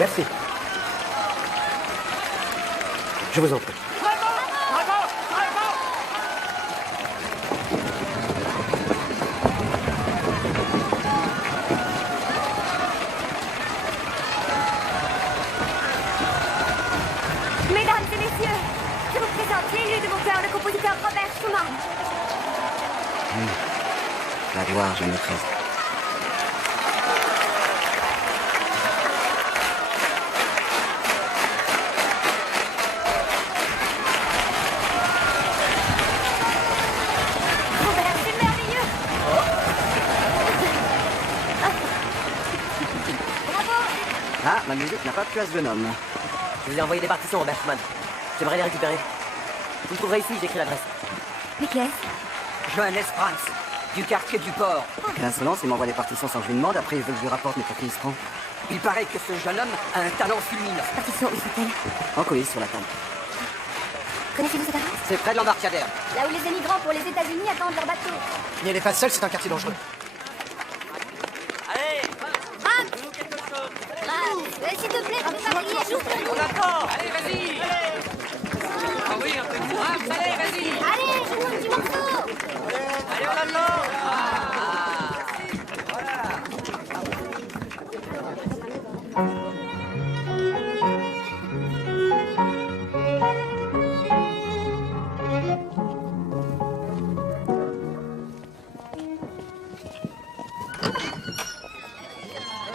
Merci. Je vous en prie. Mesdames et messieurs, je vous présente l'élu de mon cœur, le compositeur Robert Schumann. La gloire, je maîtrise. Robert, c'est merveilleux. Bravo. Ah, ma musique n'a pas plu à ce jeune homme. Je vous ai envoyé des partitions, Robert Schumann. J'aimerais les récupérer. Vous me trouverez ici, j'écris l'adresse. Mais qui est-ce? Johannes Franz, du quartier du port. Quelle insolence, il m'envoie des partitions sans que je lui demande, après il veut que je lui rapporte, mais pour qui il se prend? Il paraît que ce jeune homme a un talent fulminant. Partition, où sont-elles? En coulisses sur la table. Connaissez-vous cette adresse? C'est près de l'embarcadère. Là où les émigrants pour les États-Unis attendent leur bateau. Mais elle n'est pas seule, c'est un quartier dangereux. S'il te plaît, tu peux pas crier, joue pour nous. Allez, vas-y. Ah oui, un peu de courage. Allez, vas-y. Allez, joue un petit morceau. Allez, on attend.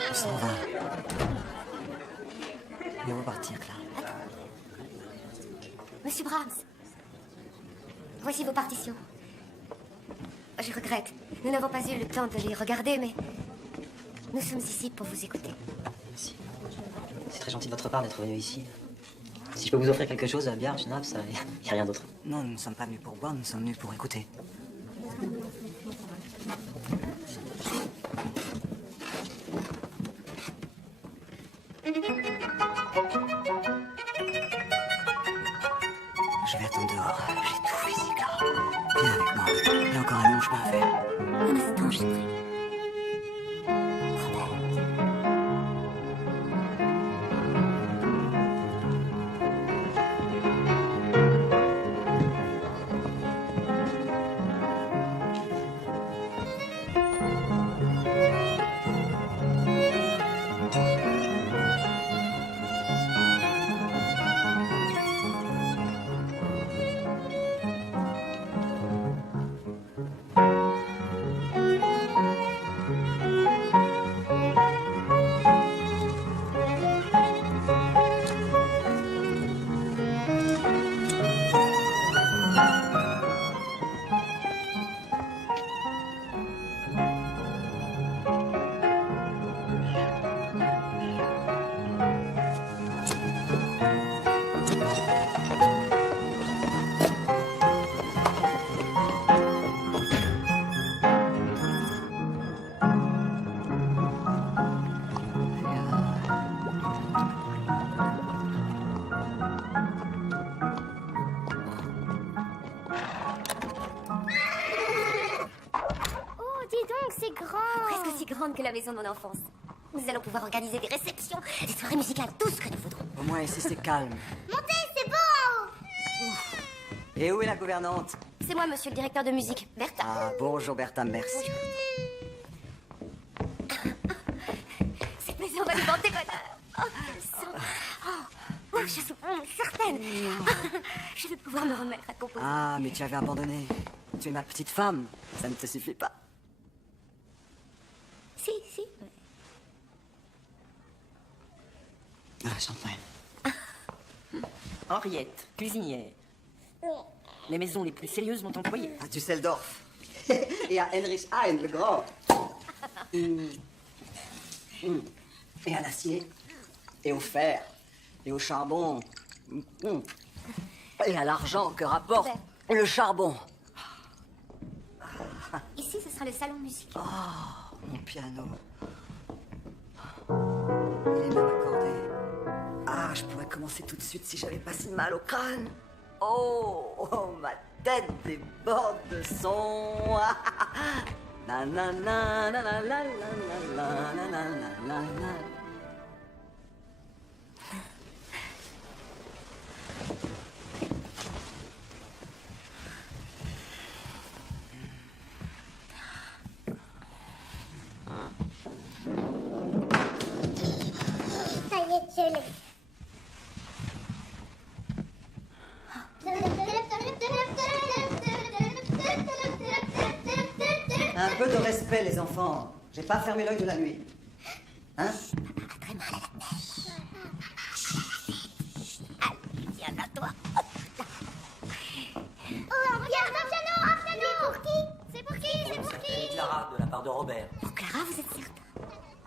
Il s'en va. Il va repartir, Clara. Monsieur Brahms, voici vos partitions. Je regrette, nous n'avons pas eu le temps de les regarder, mais nous sommes ici pour vous écouter. Merci. C'est très gentil de votre part d'être venu ici. Si je peux vous offrir quelque chose, bière, schnapps, il n'y a rien d'autre. Non, nous ne sommes pas venus pour boire, nous sommes venus pour écouter. Je vais attendre dehors. J'ai tout fait ici, Clara. Viens avec moi. Il y a encore un long chemin à faire. Un instant, je prie. Robert. Oh, dis donc, c'est grand. Presque aussi grande que la maison de mon enfance. Nous allons pouvoir organiser des réceptions, des soirées musicales, tout ce que nous voudrons. Au moins ici c'est calme. Montez, c'est beau en haut. Et où est la gouvernante? C'est moi, monsieur le directeur de musique, Bertha. Ah, bonjour Bertha, merci. Cette maison va nous porter bonheur. Oh, je suis certaine. Je vais pouvoir me remettre à composer. Ah, mais tu avais abandonné. Tu es ma petite femme. Ça ne te suffit pas. Si, si. Ah, champagne. Henriette, cuisinière. Les maisons les plus sérieuses m'ont employé. À Düsseldorf. Et à Heinrich Heine, le grand. Et à l'acier. Et au fer. Et au charbon. Et à l'argent que rapporte le charbon. Ici, ce sera le salon musical. Oh, mon piano. Il est même accordé. Ah, je pourrais commencer tout de suite si j'avais pas si mal au crâne. Oh, ma tête déborde de son. Na na na na na na na na na na na na. Je l'ai. Un peu de respect, les enfants. J'ai pas fermé l'œil de la nuit. Hein? Très mal à la tête. Allez, viens là, toi. Oh, regarde, un piano, un piano. C'est pour qui? C'est pour qui? C'est pour qui? Clara, de la part de Robert. Oh, Clara, vous êtes certain?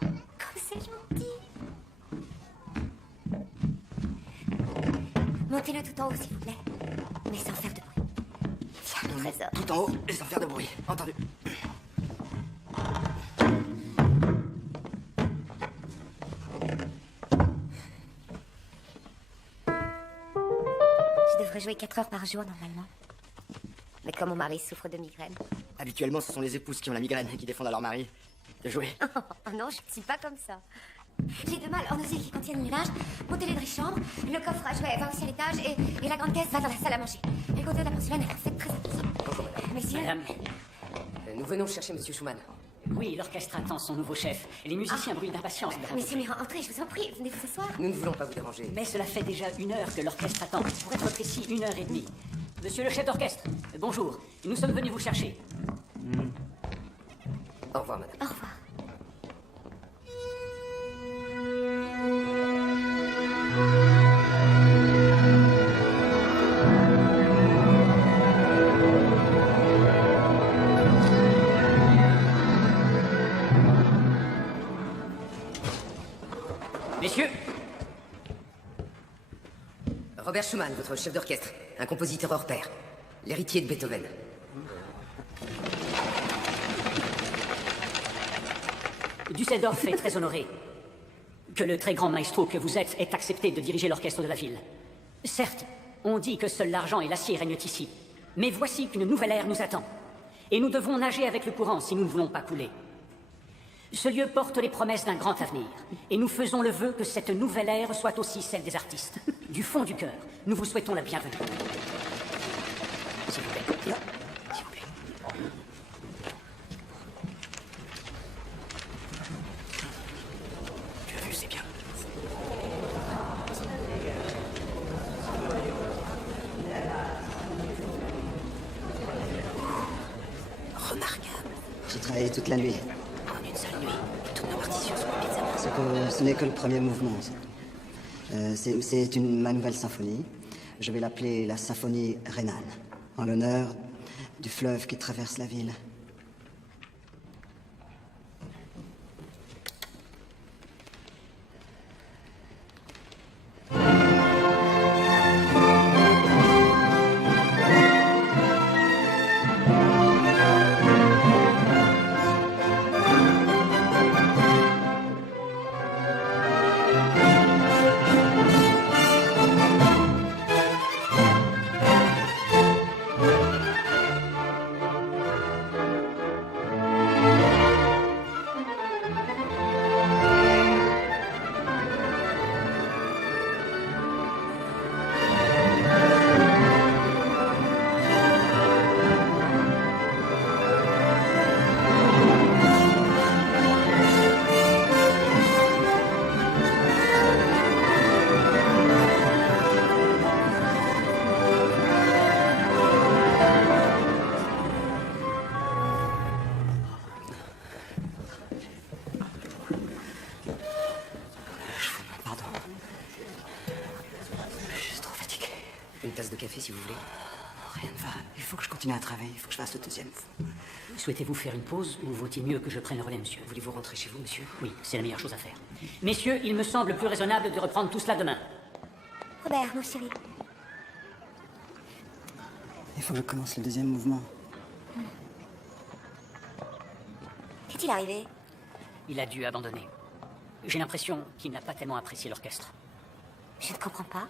Comme c'est gentil. Montez-le tout en haut, s'il vous plaît. Mais sans faire de bruit. Viens, le trésor. Tout en haut et sans faire de bruit. Entendu. Je devrais jouer 4 heures par jour, normalement. Mais comme mon mari souffre de migraine. Habituellement, ce sont les épouses qui ont la migraine et qui défendent à leur mari de jouer. Oh non, je ne suis pas comme ça. J'ai 2 malles en osier qui contiennent une linge, mon télé de chambre, le coffre à jouets va aussi à l'étage et la grande caisse va dans la salle à manger. Les côtés de la porcelaine, faites très attention. Messieurs, Madame, Nous venons chercher Monsieur Schumann. oui, l'orchestre attend son nouveau chef. Et les musiciens brûlent d'impatience. de messieurs, rencontrer. mais entrez, je vous en prie, venez vous asseoir. Nous ne voulons pas vous déranger. Mais cela fait déjà 1 heure que l'orchestre attend. Pour être précis, 1h30. Monsieur le chef d'orchestre, bonjour. Nous sommes venus vous chercher. Au revoir, madame. Au revoir. Messieurs, Robert Schumann, votre chef d'orchestre. Un compositeur hors pair. L'héritier de Beethoven. Düsseldorf est très honoré que le très grand maestro que vous êtes ait accepté de diriger l'orchestre de la ville. Certes, on dit que seul l'argent et l'acier règnent ici. Mais voici qu'une nouvelle ère nous attend. Et nous devons nager avec le courant si nous ne voulons pas couler. Ce lieu porte les promesses d'un grand avenir. Et nous faisons le vœu que cette nouvelle ère soit aussi celle des artistes. Du fond du cœur, nous vous souhaitons la bienvenue. S'il vous plaît. S'il vous plaît. Tu as vu, c'est bien. Remarquable. J'ai travaillé toute la nuit. En une seule nuit, toutes nos partitions sont remplies de sa main. Ce n'est que le premier mouvement. C'est ma nouvelle symphonie. Je vais l'appeler la symphonie rhénane, en l'honneur du fleuve qui traverse la ville. Pardon. Je suis trop fatigué. Une tasse de café, si vous voulez. Rien ne va. Il faut que je continue à travailler. Il faut que je fasse le deuxième. Souhaitez-vous faire une pause ou vaut-il mieux que je prenne le relais, monsieur? Voulez-vous rentrer chez vous, monsieur? Oui, c'est la meilleure chose à faire. Messieurs, il me semble plus raisonnable de reprendre tout cela demain. Robert, mon chéri. Il faut que je commence le deuxième mouvement. Qu'est-il arrivé? Il a dû abandonner. J'ai l'impression qu'il n'a pas tellement apprécié l'orchestre. Je ne comprends pas.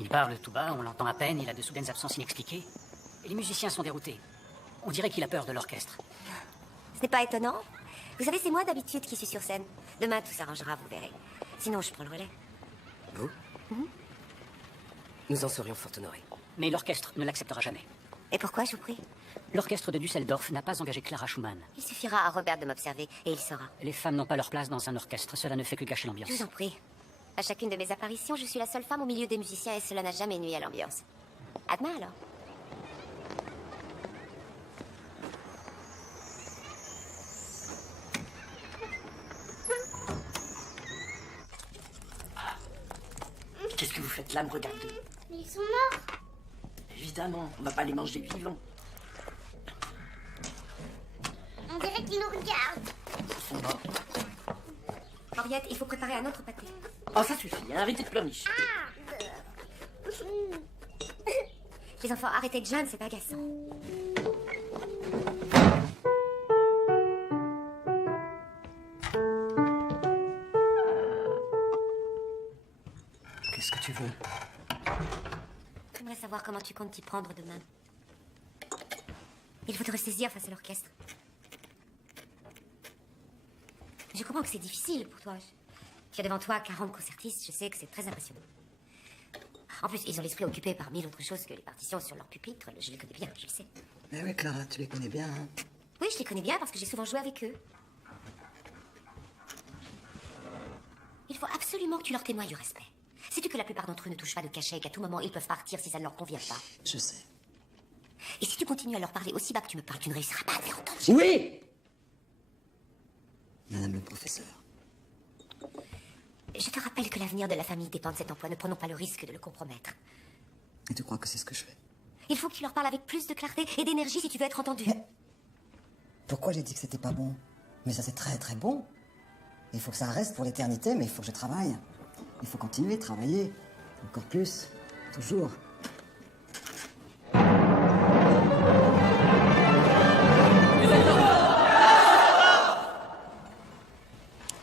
Il parle tout bas, on l'entend à peine, il a de soudaines absences inexpliquées. Et les musiciens sont déroutés. On dirait qu'il a peur de l'orchestre. Ce n'est pas étonnant. Vous savez, c'est moi d'habitude qui suis sur scène. Demain, tout s'arrangera, vous verrez. Sinon, je prends le relais. Vous? Nous en serions fort honorés. Mais l'orchestre ne l'acceptera jamais. Et pourquoi, je vous prie? L'orchestre de Düsseldorf n'a pas engagé Clara Schumann. Il suffira à Robert de m'observer et il saura. Les femmes n'ont pas leur place dans un orchestre, cela ne fait que gâcher l'ambiance. Je vous en prie. À chacune de mes apparitions, je suis la seule femme au milieu des musiciens et cela n'a jamais nui à l'ambiance. À demain alors. Qu'est-ce que vous faites là, me regardez? Mais ils sont morts. Évidemment, on va pas les manger vivants. On dirait qu'ils nous regardent. Ils sont morts. Henriette, il faut préparer un autre pâté. Oh, ça suffit, hein, arrêtez de pleurnicher. Les enfants, arrêtez de jeûne, c'est agaçant. Qu'est-ce que tu veux? J'aimerais savoir comment tu comptes t'y prendre demain. Il faut te ressaisir face à l'orchestre. Je comprends que c'est difficile pour toi. Tu as devant toi 40 concertistes, je sais que c'est très impressionnant. En plus, ils ont l'esprit occupé par 1000 autres choses que les partitions sur leur pupitre. Je les connais bien, je le sais. Eh oui, Clara, tu les connais bien, hein? Oui, je les connais bien parce que j'ai souvent joué avec eux. Il faut absolument que tu leur témoignes du respect. Sais-tu que la plupart d'entre eux ne touchent pas de cachet et qu'à tout moment ils peuvent partir si ça ne leur convient pas? Je sais. Et si tu continues à leur parler aussi bas que tu me parles, tu ne réussiras pas à faire entendre. Oui! Madame le professeur. Je te rappelle que l'avenir de la famille dépend de cet emploi. Ne prenons pas le risque de le compromettre. Et tu crois que c'est ce que je fais? Il faut que tu leur parles avec plus de clarté et d'énergie si tu veux être entendu. Mais pourquoi j'ai dit que c'était pas bon? Mais ça, c'est très très bon. Il faut que ça reste pour l'éternité, mais il faut que je travaille. Il faut continuer, travailler. Encore plus. Toujours.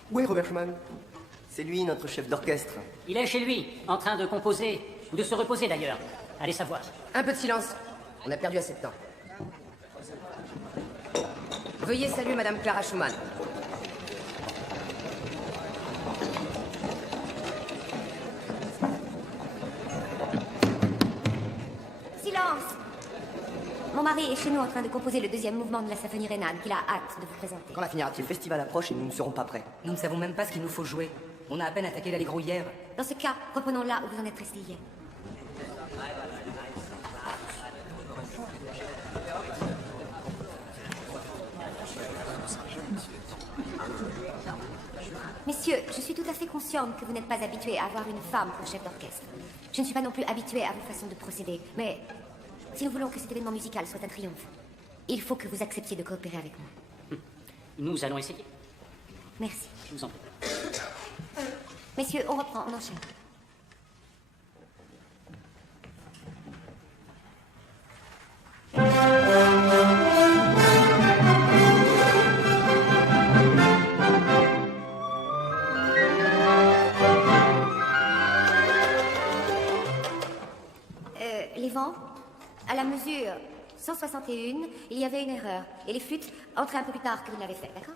Où est Robert Schumann? C'est lui, notre chef d'orchestre. Il est chez lui, en train de composer, ou de se reposer d'ailleurs. Allez savoir. Un peu de silence. On a perdu assez de temps. Veuillez saluer Madame Clara Schumann. Silence! Mon mari est chez nous en train de composer le deuxième mouvement de la symphonie Rhénane qu'il a hâte de vous présenter. Quand la finira-t-il? Le festival approche et nous ne serons pas prêts. Nous ne savons même pas ce qu'il nous faut jouer. On a à peine attaqué l'Allegro hier. Dans ce cas, reprenons là où vous en êtes resté hier. Messieurs, je suis tout à fait consciente que vous n'êtes pas habitués à avoir une femme pour chef d'orchestre. Je ne suis pas non plus habituée à vos façons de procéder, mais si nous voulons que cet événement musical soit un triomphe, il faut que vous acceptiez de coopérer avec moi. Nous allons essayer. Merci. Je vous en prie. Messieurs, on reprend, on enchaîne. Les vents, à la mesure 161, il y avait une erreur. Et les flûtes, entrez un peu plus tard que vous ne l'avez fait, d'accord?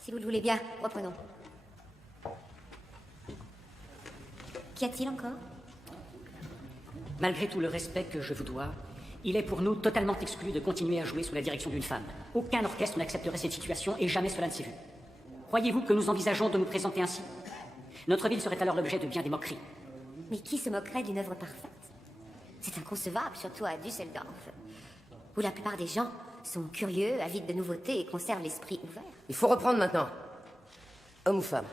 Si vous le voulez bien, reprenons. Qu'y a-t-il encore? Malgré tout le respect que je vous dois, il est pour nous totalement exclu de continuer à jouer sous la direction d'une femme. Aucun orchestre n'accepterait cette situation et jamais cela ne s'est vu. Croyez-vous que nous envisageons de nous présenter ainsi? Notre ville serait alors l'objet de bien des moqueries. Mais qui se moquerait d'une œuvre parfaite? C'est inconcevable, surtout à Düsseldorf, où la plupart des gens sont curieux, avides de nouveautés et conservent l'esprit ouvert. Il faut reprendre maintenant. Homme ou femme?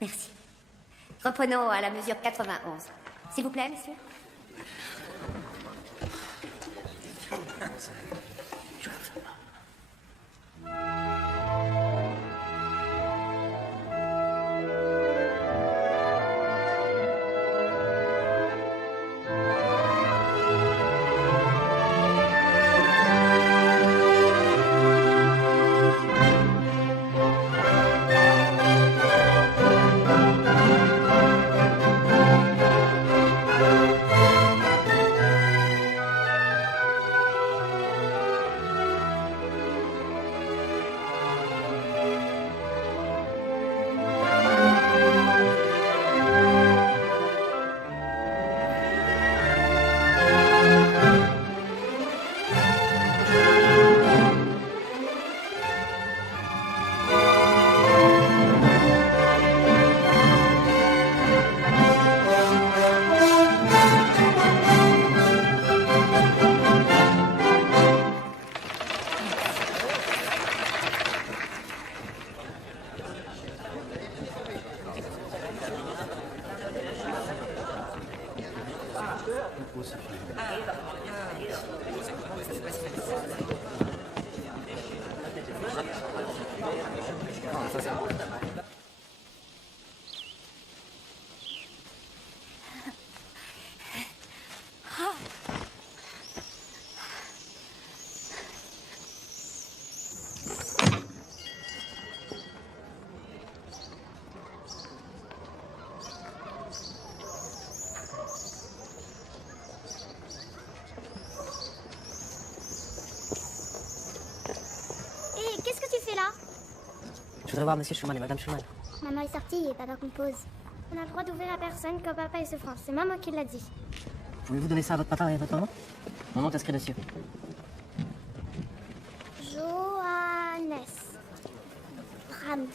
Merci. Reprenons à la mesure 91. S'il vous plaît, monsieur. ça c'est bon. Et qu'est-ce que tu fais là? Je voudrais voir Monsieur Schumann et Madame Schumann. Maman est sortie et papa compose. On a le droit d'ouvrir à personne quand papa est souffrant. C'est maman qui l'a dit. Pouvez-vous donner ça à votre papa et à votre maman? Mon nom est inscrit dessus. Johannes Brahms.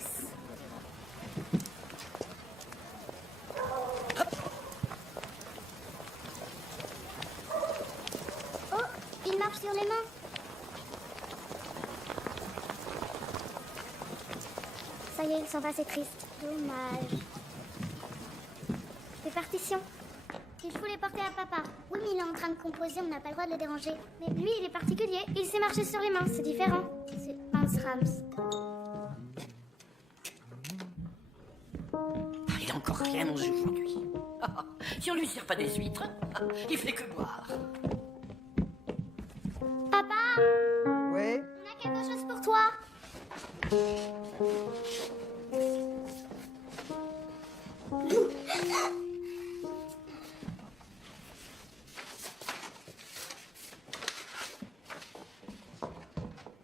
Oh, il marche sur les mains. Ça y est, il s'en va, c'est triste. Dommage. Des partitions. Il faut les porter à papa. Oui, mais il est en train de composer, on n'a pas le droit de le déranger. Mais lui, il est particulier. Il sait marcher sur les mains, c'est différent. C'est Hans Rams. Il a encore rien mangé aujourd'hui. Si on lui sert pas des huîtres, il fait que boire. Papa, Oui? on a quelque chose pour toi.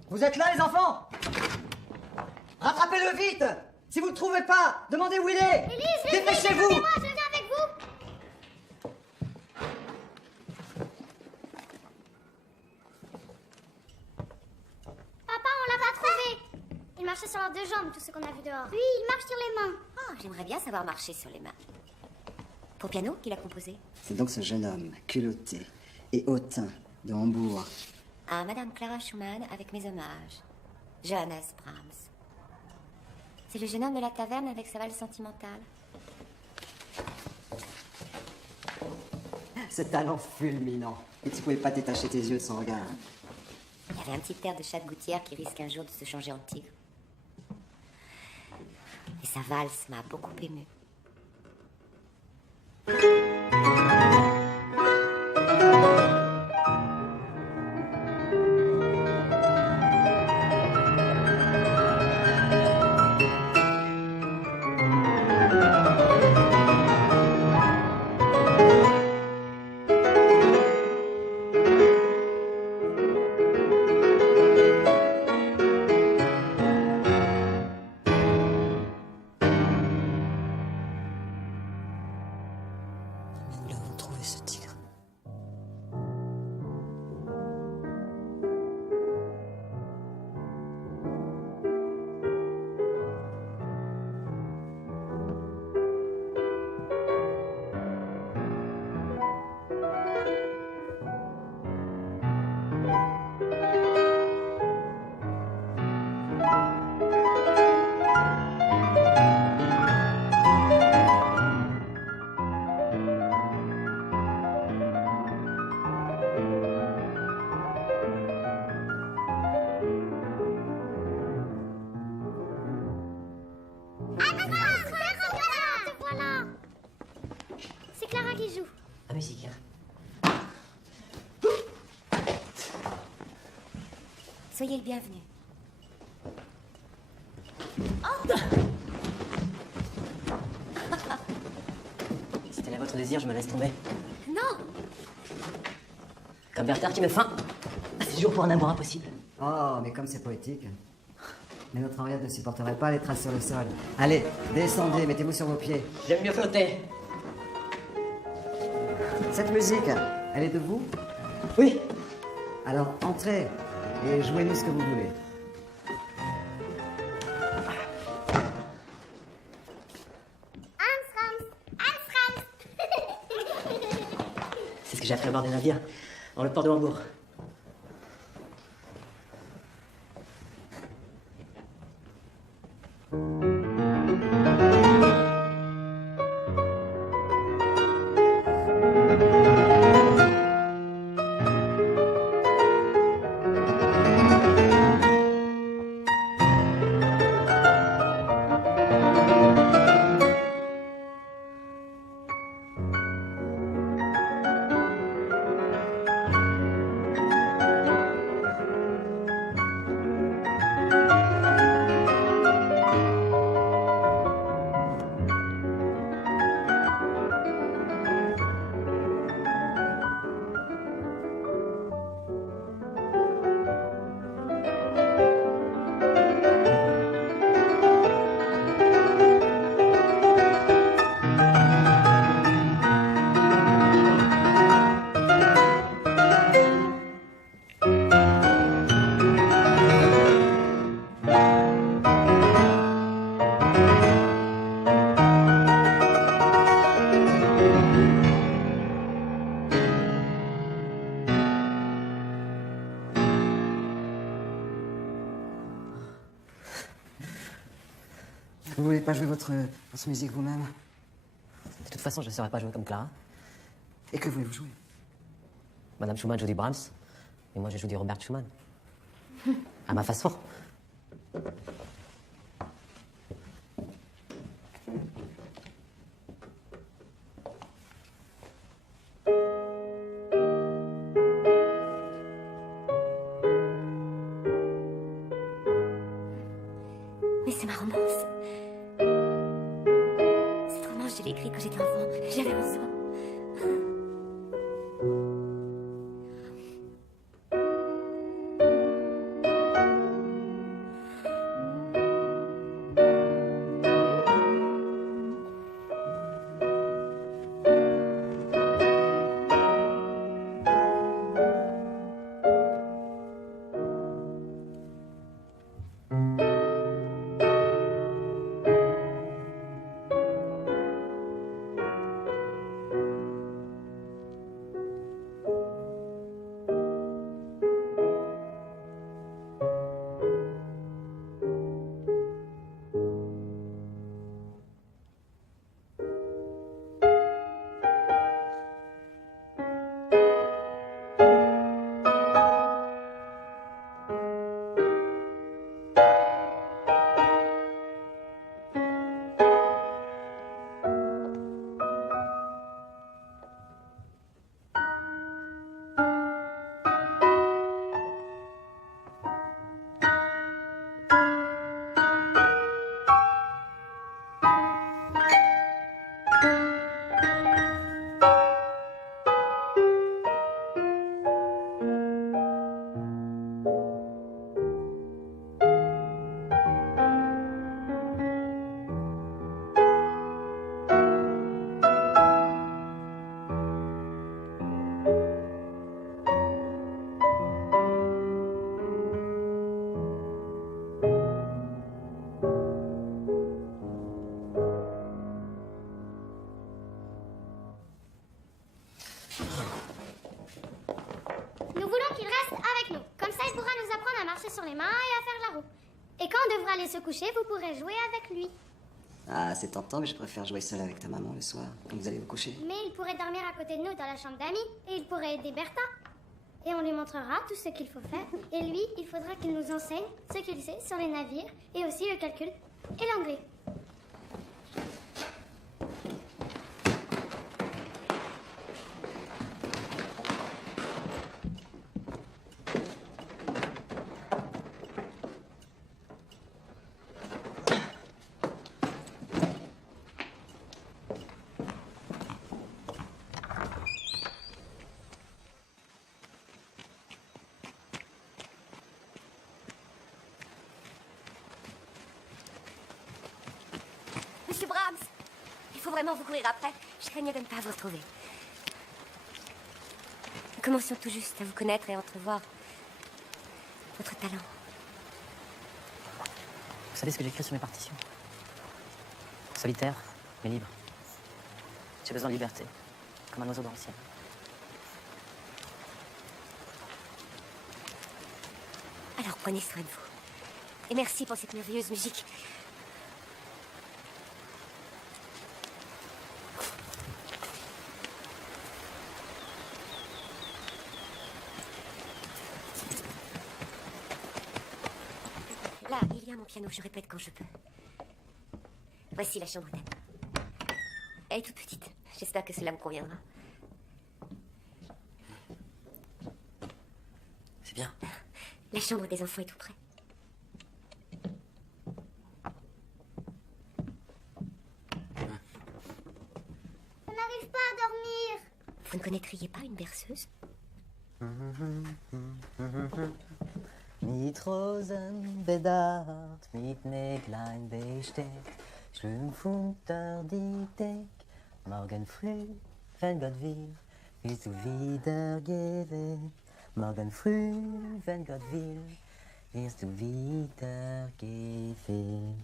Vous êtes là, les enfants? Rattrapez-le vite! Si vous le trouvez pas, demandez où il est! Dépêchez-vous! Moi, je viens avec vous. Papa, on l'a pas trouvé. Il marchait sur leurs deux jambes, tout ce qu'on a vu dehors. Oui, il marche sur les mains. Oh, j'aimerais bien savoir marcher sur les mains. Pour piano qu'il a composé. C'est donc ce jeune homme, culotté et hautain de Hambourg. À Madame Clara Schumann avec mes hommages. Johannes Brahms. C'est le jeune homme de la taverne avec sa valse sentimentale. Ce talent fulminant. Et tu pouvais pas détacher tes yeux de son regard. Il y avait un petit air de chat de gouttière qui risque un jour de se changer en tigre. Et sa valse m'a beaucoup émue. Où l'avons trouvé ce tigre? Te voilà. C'est Clara qui joue. La musique. Soyez le bienvenu. Si tel est votre désir, je me laisse tomber. Non! Comme Werther qui me faim. C'est toujours pour un amour impossible. Oh, mais comme c'est poétique. Mais notre Henriette ne supporterait pas les traces sur le sol. Allez, descendez, mettez-vous sur vos pieds. J'aime mieux flotter. Cette musique, elle est de vous? Oui. Alors entrez et jouez-nous ce que vous voulez. Hans Rams. Hans Rams. C'est ce que j'ai appris à bord des navires, dans le port de Hambourg. Vous voulez pas jouer votre musique vous-même? De toute façon, je ne saurais pas jouer comme Clara. Et que voulez-vous jouer? Madame Schumann joue du Brahms, et moi je joue du Robert Schumann. À ma façon. Mais c'est ma romance. Cette romance, je l'ai écrite quand j'étais enfant. J'avais 11 ans. sur les mains et à faire la roue. Et quand on devra aller se coucher, vous pourrez jouer avec lui. Ah, c'est tentant, mais je préfère jouer seul avec ta maman le soir, quand vous allez vous coucher. Mais il pourrait dormir à côté de nous dans la chambre d'amis, et il pourrait aider Bertha. Et on lui montrera tout ce qu'il faut faire. Et lui, il faudra qu'il nous enseigne ce qu'il sait sur les navires, et aussi le calcul et l'anglais. Monsieur Brahms, il faut vraiment vous courir après. Je craignais de ne pas vous retrouver. Nous commencions tout juste à vous connaître et à entrevoir votre talent. Vous savez ce que j'écris sur mes partitions? Solitaire, mais libre. J'ai besoin de liberté, comme un oiseau dans le ciel. Alors prenez soin de vous. Et merci pour cette merveilleuse musique. Là, il y a mon piano, je répète quand je peux. Voici la chambre d'Anne. Elle est toute petite. J'espère que cela me conviendra. C'est bien. La chambre des enfants est tout près. On n'arrive pas à dormir. Vous ne connaîtriez pas une berceuse? Mit Rosen bedacht, mit Näglein besteckt, Schlümpf unter die Deck. Morgen früh, wenn Gott will, willst du wieder gehen. Morgen früh, wenn Gott will, wirst du wieder gehen.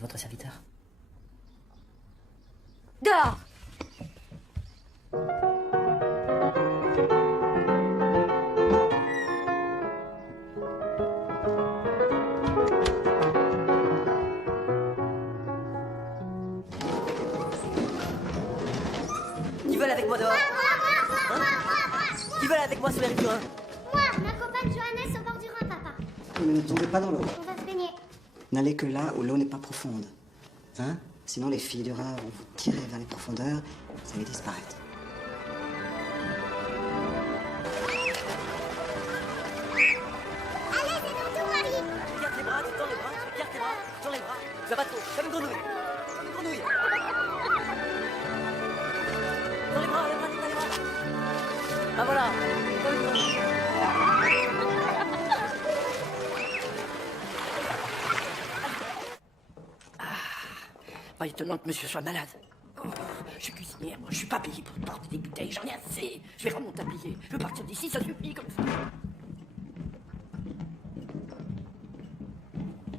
votre serviteur. Dehors! Qui veulent avec moi dehors? Qui veulent avec moi sur les rives du Rhin? Moi, ma compagne Johannes au bord du Rhin, papa. Mais ne tombez pas dans l'eau. On va se baigner. N'allez que là où l'eau n'est pas profonde. Hein? Sinon, les filles du Rhin vont vous tirer vers les profondeurs, vous allez disparaître. Allez, c'est ton tour, Marie. Garde tes bras, tu tends les bras, garde tes bras, tends les bras. Ça va trop, comme une grenouille. Comme une grenouille. Tends les bras, tends les bras. Ah voilà, comme une grenouille. Pas étonnant que monsieur soit malade. Oh, je suis cuisinière, moi, je suis pas payée pour porter des bouteilles, j'en ai assez. Je vais rendre mon tablier. Je veux partir d'ici, ça suffit comme ça.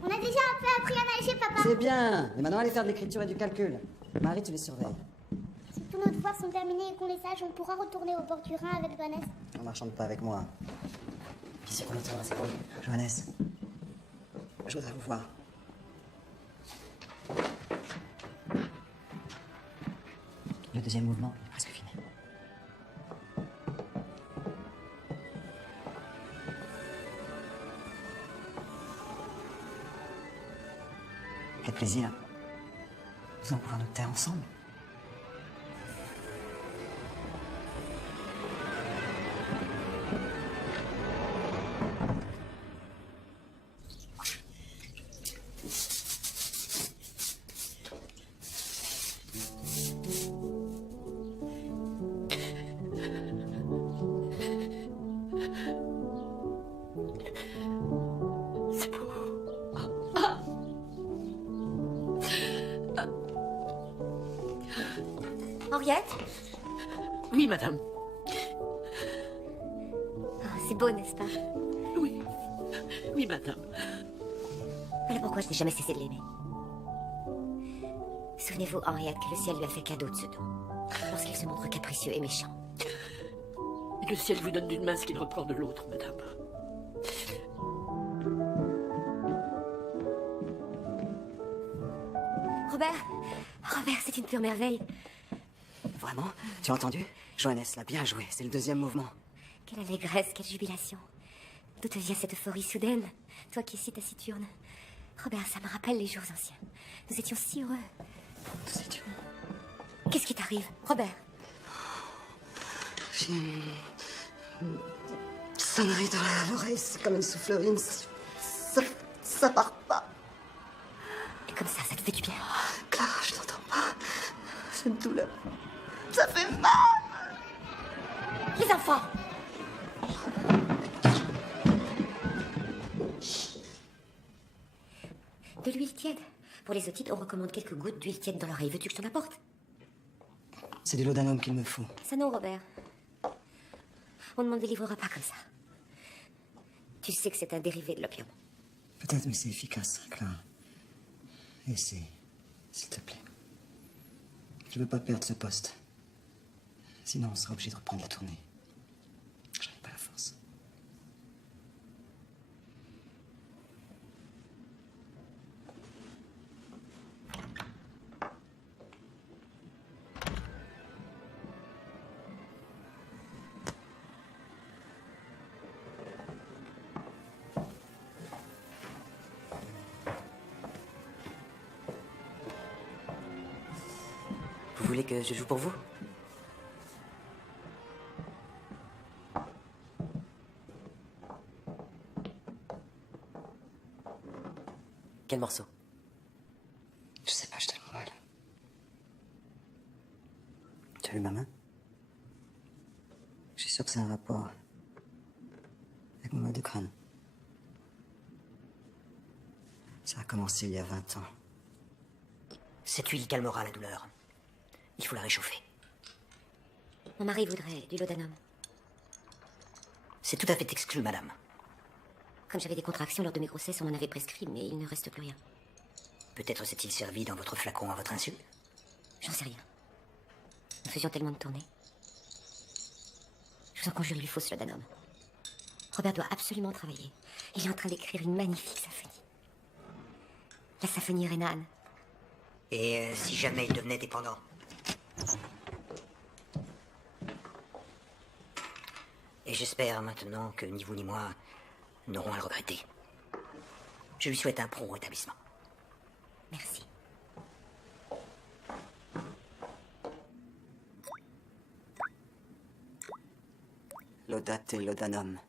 On a déjà un peu appris à nager, papa. C'est bien. Mais maintenant, allez faire de l'écriture et du calcul. Marie, tu les surveilles. Si tous nos devoirs sont terminés et qu'on les sache, on pourra retourner au bord du Rhin avec Johannes. Ne marchande pas avec moi. Puis c'est combien de temps là, c'est combien? Johannes, je voudrais vous voir. Le deuxième mouvement est presque fini. Quel plaisir. Nous allons pouvoir nous taire ensemble. Henriette? Oui, madame. Oh, c'est beau, n'est-ce pas? Oui. Oui, madame. Voilà pourquoi je n'ai jamais cessé de l'aimer. Souvenez-vous, Henriette, que le ciel lui a fait cadeau de ce don, lorsqu'il se montre capricieux et méchant. Et le ciel vous donne d'une main ce qu'il reprend de l'autre, madame. Robert, c'est une pure merveille. Vraiment? Tu as entendu? Johannes l'a bien joué. C'est le deuxième mouvement. Quelle allégresse, quelle jubilation. D'où te vient cette euphorie soudaine? Toi qui es si taciturne. Robert, ça me rappelle les jours anciens. Nous étions si heureux. Nous étions. Qu'est-ce qui t'arrive, Robert? J'ai une sonnerie dans l'oreille. C'est comme une soufflerie. Ça part pas. Et comme ça te fait du bien. Clara, je t'entends pas. C'est une douleur. Ça fait mal. Les enfants! De l'huile tiède. Pour les otites, on recommande quelques gouttes d'huile tiède dans l'oreille. Veux-tu que je t'en apporte? C'est du laudanum qu'il me faut. Ça non, Robert. On ne m'en délivrera pas comme ça. Tu sais que c'est un dérivé de l'opium. Peut-être, mais c'est efficace, Clara. Essaie, s'il te plaît. Je veux pas perdre ce poste. Sinon, on sera obligé de reprendre la tournée. J'en ai pas la force. Vous voulez que je joue pour vous? Quel morceau? Je sais pas, je te le mal. Tu as vu ma main? Je suis sûr que c'est un rapport avec mon mal de crâne. Ça a commencé il y a 20 ans. Cette huile calmera la douleur. Il faut la réchauffer. Mon mari voudrait du laudanum. C'est tout à fait exclu, madame. Comme j'avais des contractions lors de mes grossesses, on m'en avait prescrit, mais il ne reste plus rien. Peut-être s'est-il servi dans votre flacon à votre insu? J'en sais rien. Nous faisions tellement de tournées. Je vous en conjure, il lui faut ce laudanum. Robert doit absolument travailler. Il est en train d'écrire une magnifique symphonie. La symphonie Renan. Et si jamais il devenait dépendant? Et j'espère maintenant que ni vous ni moi n'aurons à le regretter. Je lui souhaite un prompt rétablissement. Merci. Laudate laudanum.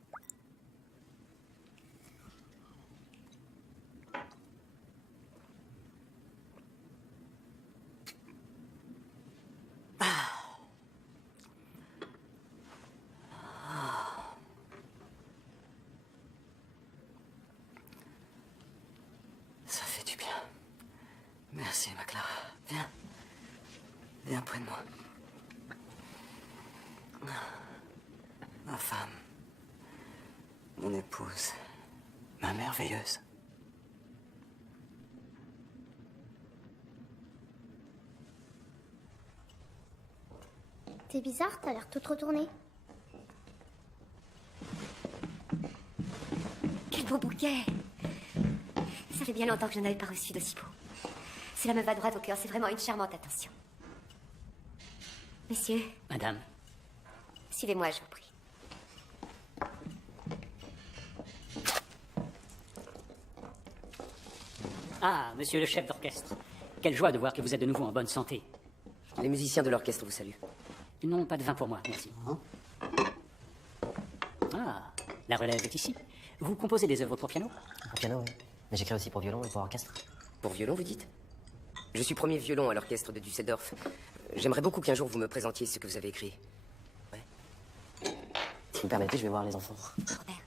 Ça fait du bien. Merci, ma Clara. Viens. Viens près de moi. Ma femme. Mon épouse. Ma merveilleuse. T'es bizarre, t'as l'air toute retournée. Quel beau bouquet! Ça fait bien longtemps que je n'en avais pas reçu d'aussi beau. Cela me va droit au cœur, c'est vraiment une charmante attention. Messieurs, Madame, suivez-moi, je vous prie. ah, monsieur le chef d'orchestre. Quelle joie de voir que vous êtes de nouveau en bonne santé. Les musiciens de l'orchestre vous saluent. Non, pas de vin pour moi, merci. Ah, la relève est ici. Vous composez des œuvres pour piano? Pour piano, oui. Mais j'écris aussi pour violon et pour orchestre. Pour violon, vous dites? Je suis premier violon à l'orchestre de Düsseldorf. J'aimerais beaucoup qu'un jour vous me présentiez ce que vous avez écrit. Si vous me permettez, je vais voir les enfants. Robert.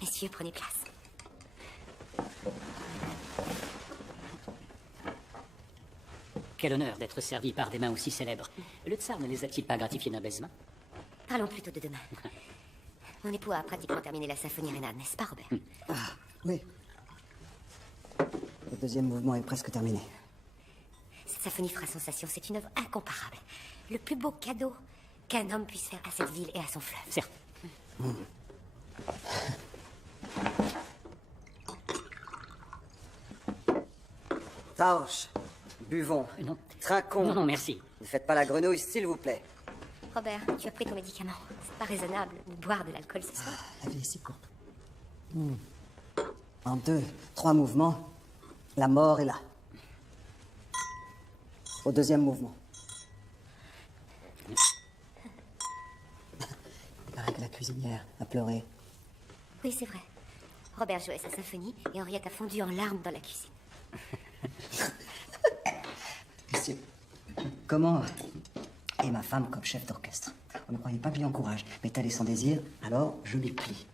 Messieurs, prenez place. Quel honneur d'être servi par des mains aussi célèbres. Le tsar ne les a-t-il pas gratifiés d'un baisement? Parlons plutôt de demain. Mon époux a pratiquement terminé la symphonie Renan, n'est-ce pas, Robert? Ah, oui. Le deuxième mouvement est presque terminé. Cette symphonie fera sensation, c'est une œuvre incomparable. Le plus beau cadeau qu'un homme puisse faire à cette ville et à son fleuve. Certes. Tausch, buvons, Non. trinquons. Non, non, merci. Ne faites pas la grenouille, s'il vous plaît. Robert, tu as pris ton médicament. C'est pas raisonnable de boire de l'alcool ce soir. La vie est si courte. En 2, 3 mouvements, la mort est là. Au deuxième mouvement. Il paraît que la cuisinière a pleuré. Oui, c'est vrai. Robert jouait sa symphonie et Henriette a fondu en larmes dans la cuisine. Monsieur, comment est ma femme comme chef d'orchestre? Vous ne croyez pas que je l'y encourage, mais elle est sans désir, alors je lui plie.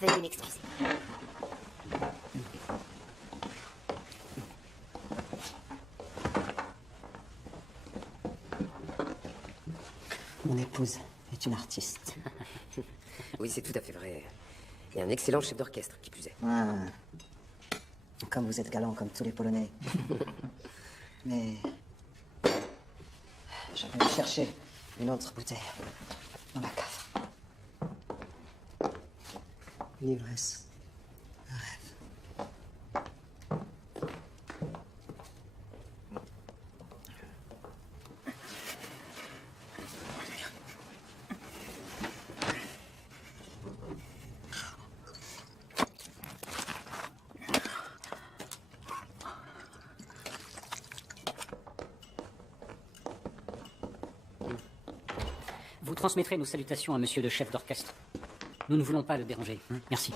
Veuillez m'excuser. Mon épouse est une artiste. Oui, c'est tout à fait vrai. Et un excellent chef d'orchestre, qui plus est. Ah. Comme vous êtes galant, comme tous les Polonais. Mais... je vais chercher une autre bouteille dans la cave. Une ivresse. Un rêve. Vous transmettrez nos salutations à monsieur le chef d'orchestre. Nous ne voulons pas le déranger. Merci.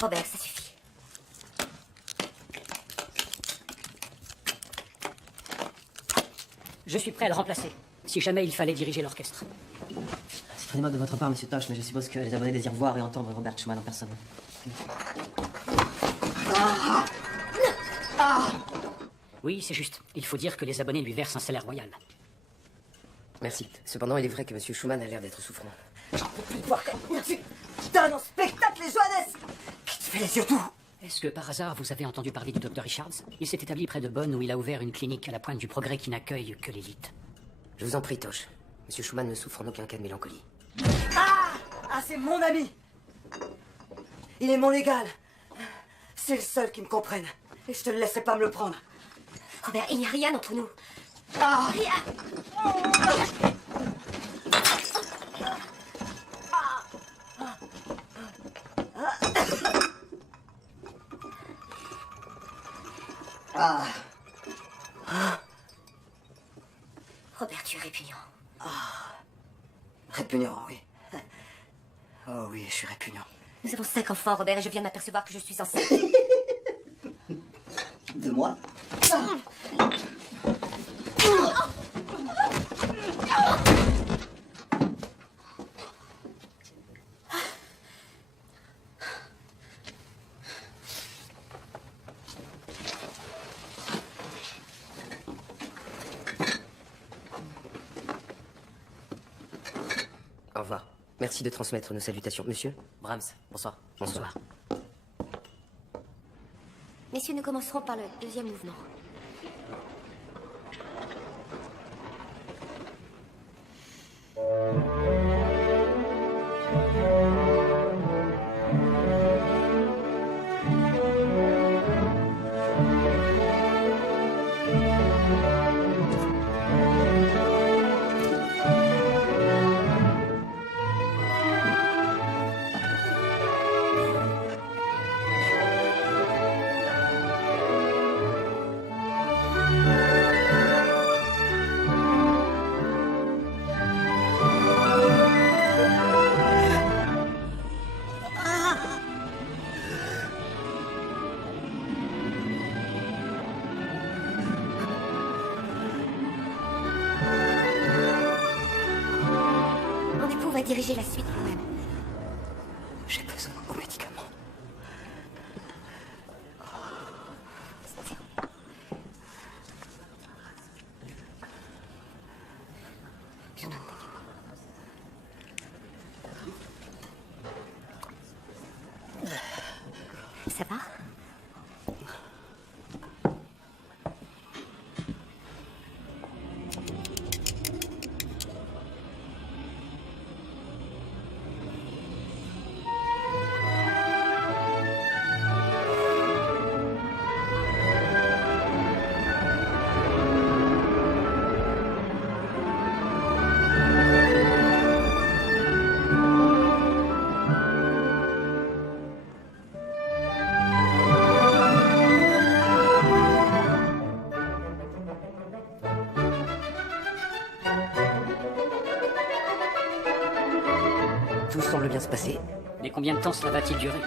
Robert, ça suffit. Je suis prêt à le remplacer, si jamais il fallait diriger l'orchestre. C'est très aimable de votre part, monsieur Tosh, mais je suppose que les abonnés désirent voir et entendre Robert Schumann en personne. Oui, c'est juste. Il faut dire que les abonnés lui versent un salaire royal. Merci. Cependant, il est vrai que M. Schumann a l'air d'être souffrant. J'en peux plus de voir comment tu donnes en spectacle les Johannes qui te fait les yeux doux. Est-ce que par hasard vous avez entendu parler du Dr Richards? Il s'est établi près de Bonn où il a ouvert une clinique à la pointe du progrès qui n'accueille que l'élite. Je vous en prie, Tosh. M. Schumann ne souffre en aucun cas de mélancolie. Ah, c'est mon ami. Il est mon égal. C'est le seul qui me comprenne. Et je te laisserai pas me le prendre. Robert, il n'y a rien entre nous. Rien. Robert, tu es répugnant. Répugnant, oui. Oh oui, je suis répugnant. Nous avons 5 enfants, Robert, et je viens de m'apercevoir que je suis enceinte. De moi? Au revoir. Merci de transmettre nos salutations. Monsieur? Brahms, bonsoir. Bonsoir. Messieurs, nous commencerons par le deuxième mouvement. Diriger la suite vous-même. J'ai besoin aux médicaments. Ça va? Tout semble bien se passer. Mais combien de temps cela va-t-il durer?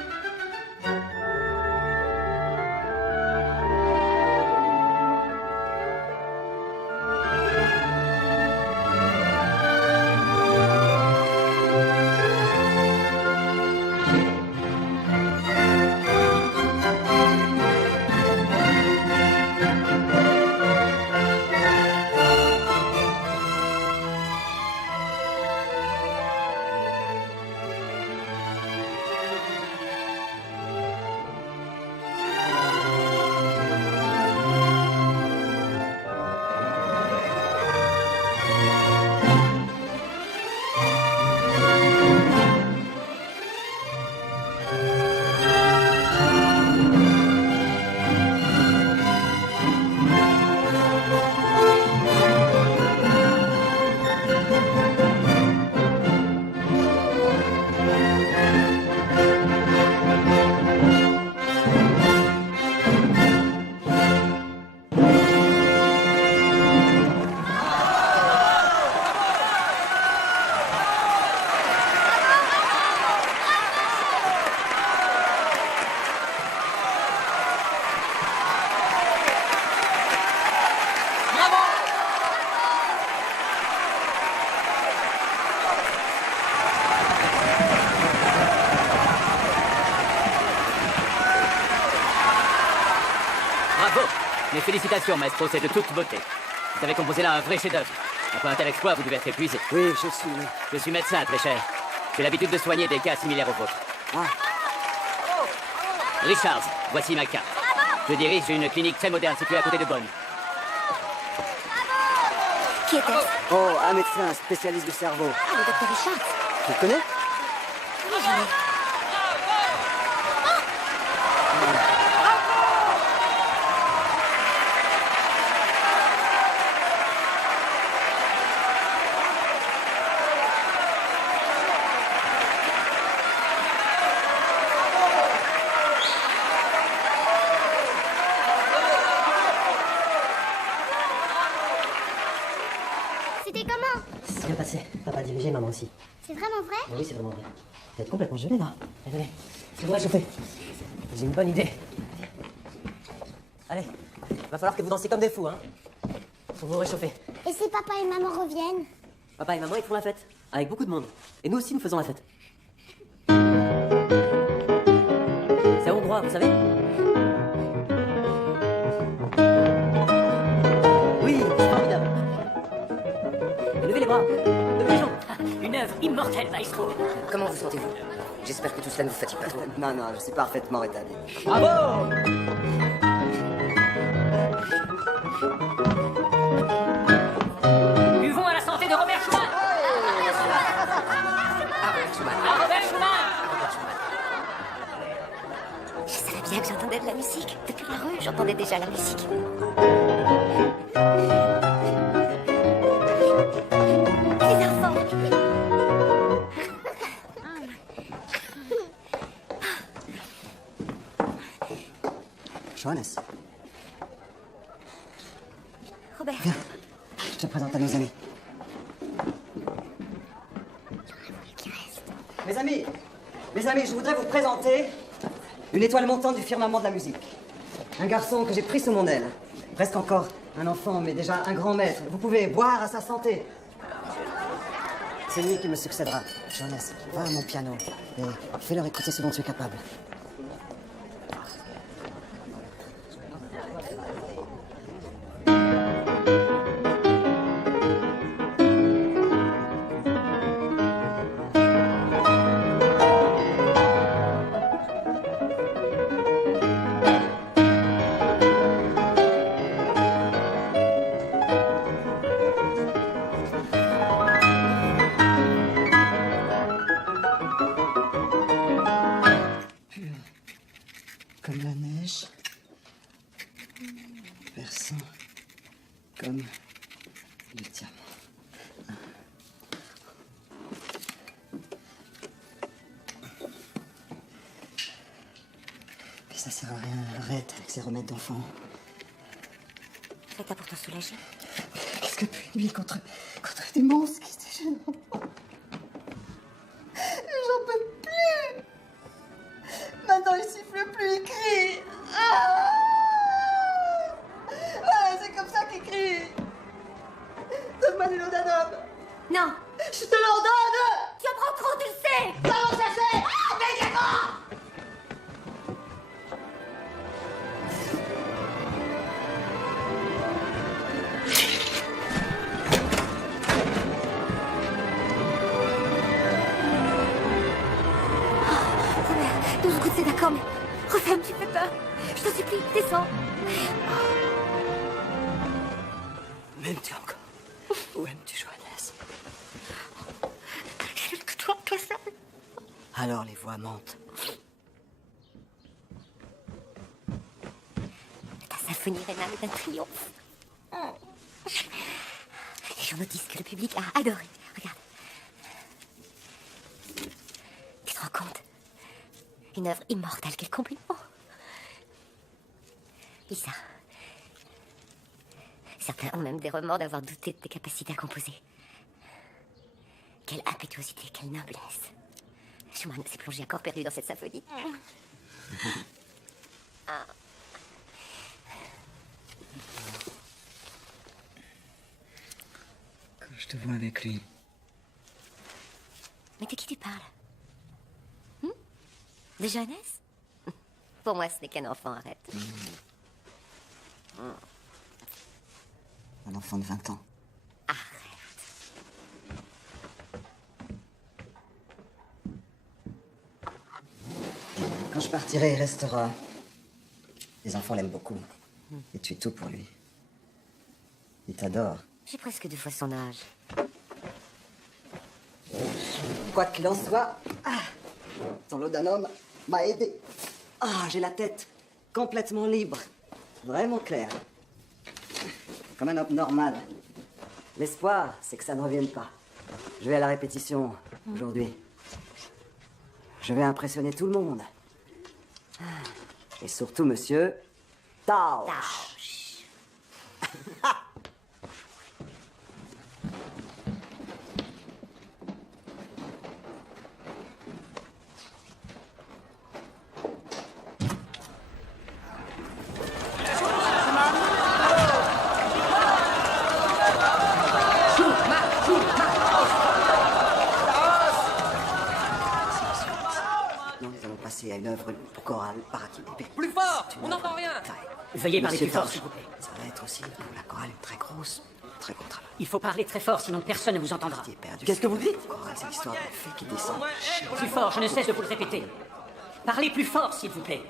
Bravo! Mes félicitations, maestro, c'est de toute beauté. Vous avez composé là un vrai chef-d'œuvre. Après un tel exploit, vous devez être épuisé. Oui, je suis. Oui. Je suis médecin, très cher. J'ai l'habitude de soigner des cas similaires aux vôtres. Ah, Richards, voici ma carte. Je dirige une clinique très moderne située à côté de Bonn. Qui était-ce? oh, un médecin spécialiste du cerveau. Ah, le docteur Richard. Tu le connais? Oui, je l'ai. C'était comment? C'est bien passé. Papa a dirigé, maman aussi. C'est vraiment vrai? Oui, c'est vraiment vrai. Vous êtes complètement gelé là. Allez, c'est vous réchauffer. J'ai une bonne idée. Allez, va falloir que vous dansiez comme des fous, hein. Pour vous réchauffer. Et si papa et maman reviennent? Papa et maman, ils font la fête. Avec beaucoup de monde. Et nous aussi, nous faisons la fête. C'est hongrois, vous savez. Oui, c'est formidable. Et levez les bras. Levez les jambes. Une œuvre immortelle, maestro. Comment vous sentez-vous? J'espère que tout cela ne vous fatigue pas trop. Non, non, je suis parfaitement rétabli. Bravo! Buvons à la santé de Robert Schumann. À Robert Schumann. Je savais bien que j'entendais de la musique. Depuis la rue, j'entendais déjà la musique. Les enfants. Johannes, Robert. viens. Je te présente à nos amis. Mes amis, je voudrais vous présenter une étoile montante du firmament de la musique. Un garçon que j'ai pris sous mon aile. Presque encore un enfant, mais déjà un grand maître. Vous pouvez boire à sa santé. C'est lui qui me succédera. Johannes, va à mon piano et fais-leur écouter ce dont tu es capable. Comme la neige, versant comme le diamant. Mais ça sert à rien, arrête avec ces remèdes d'enfant. Fais-toi pour te soulager. Qu'est-ce que peut une nuit contre des monstres qui se déchaînent? J'en peux plus. Maintenant, il siffle plus, il crie. Ah, c'est comme ça qu'il crie. Donne-moi du laudanum. Non. Je te l'ordonne. Tu en prends trop, tu le sais. Comment ça se fait? Obéis-moi. Robert, 12 gouttes, c'est d'accord, mais referme, tu fais peur. Je t'en supplie, descends. M'aimes-tu encore? Où aimes-tu, Johannes? Je que toi seul. Alors les voix montent. Ta symphonie rénale est un triomphe. Les journaux disent que le public a adoré. Regarde. Tu te rends compte? Une œuvre immortelle, quel compliment. Lisa. Certains ont même des remords d'avoir douté de tes capacités à composer. Quelle impétuosité, quelle noblesse. Schumann s'est plongé à corps perdu dans cette symphonie. Ah. Quand je te vois avec lui, Mais de qui tu parles? De Johannes? Pour moi, ce n'est qu'un enfant, arrête. un enfant de 20 ans. Arrête. Quand je partirai, il restera. Les enfants l'aiment beaucoup. Et tu es tout pour lui. Il t'adore. J'ai presque 2 fois son âge. Quoi qu'il en soit, ton laudanum m'a aidé. J'ai la tête complètement libre. Vraiment claire. Comme un homme normal. L'espoir, c'est que ça ne revienne pas. Je vais à la répétition aujourd'hui. Je vais impressionner tout le monde. Et surtout, monsieur Tausch. Non, nous allons passer à une œuvre pour chorale par Hakim. Plus fort! On n'entend rien! Veuillez parler Monsieur plus fort, Tausch, s'il vous plaît. ça va être aussi pour la chorale une très gros travail. Il faut parler très fort, sinon personne ne vous entendra. Qui est perdu. Qu'est-ce que vous dites? Chorale, c'est l'histoire d'une fée qui descend. Plus fort, je ne cesse de vous le répéter. Parlez plus fort, s'il vous plaît.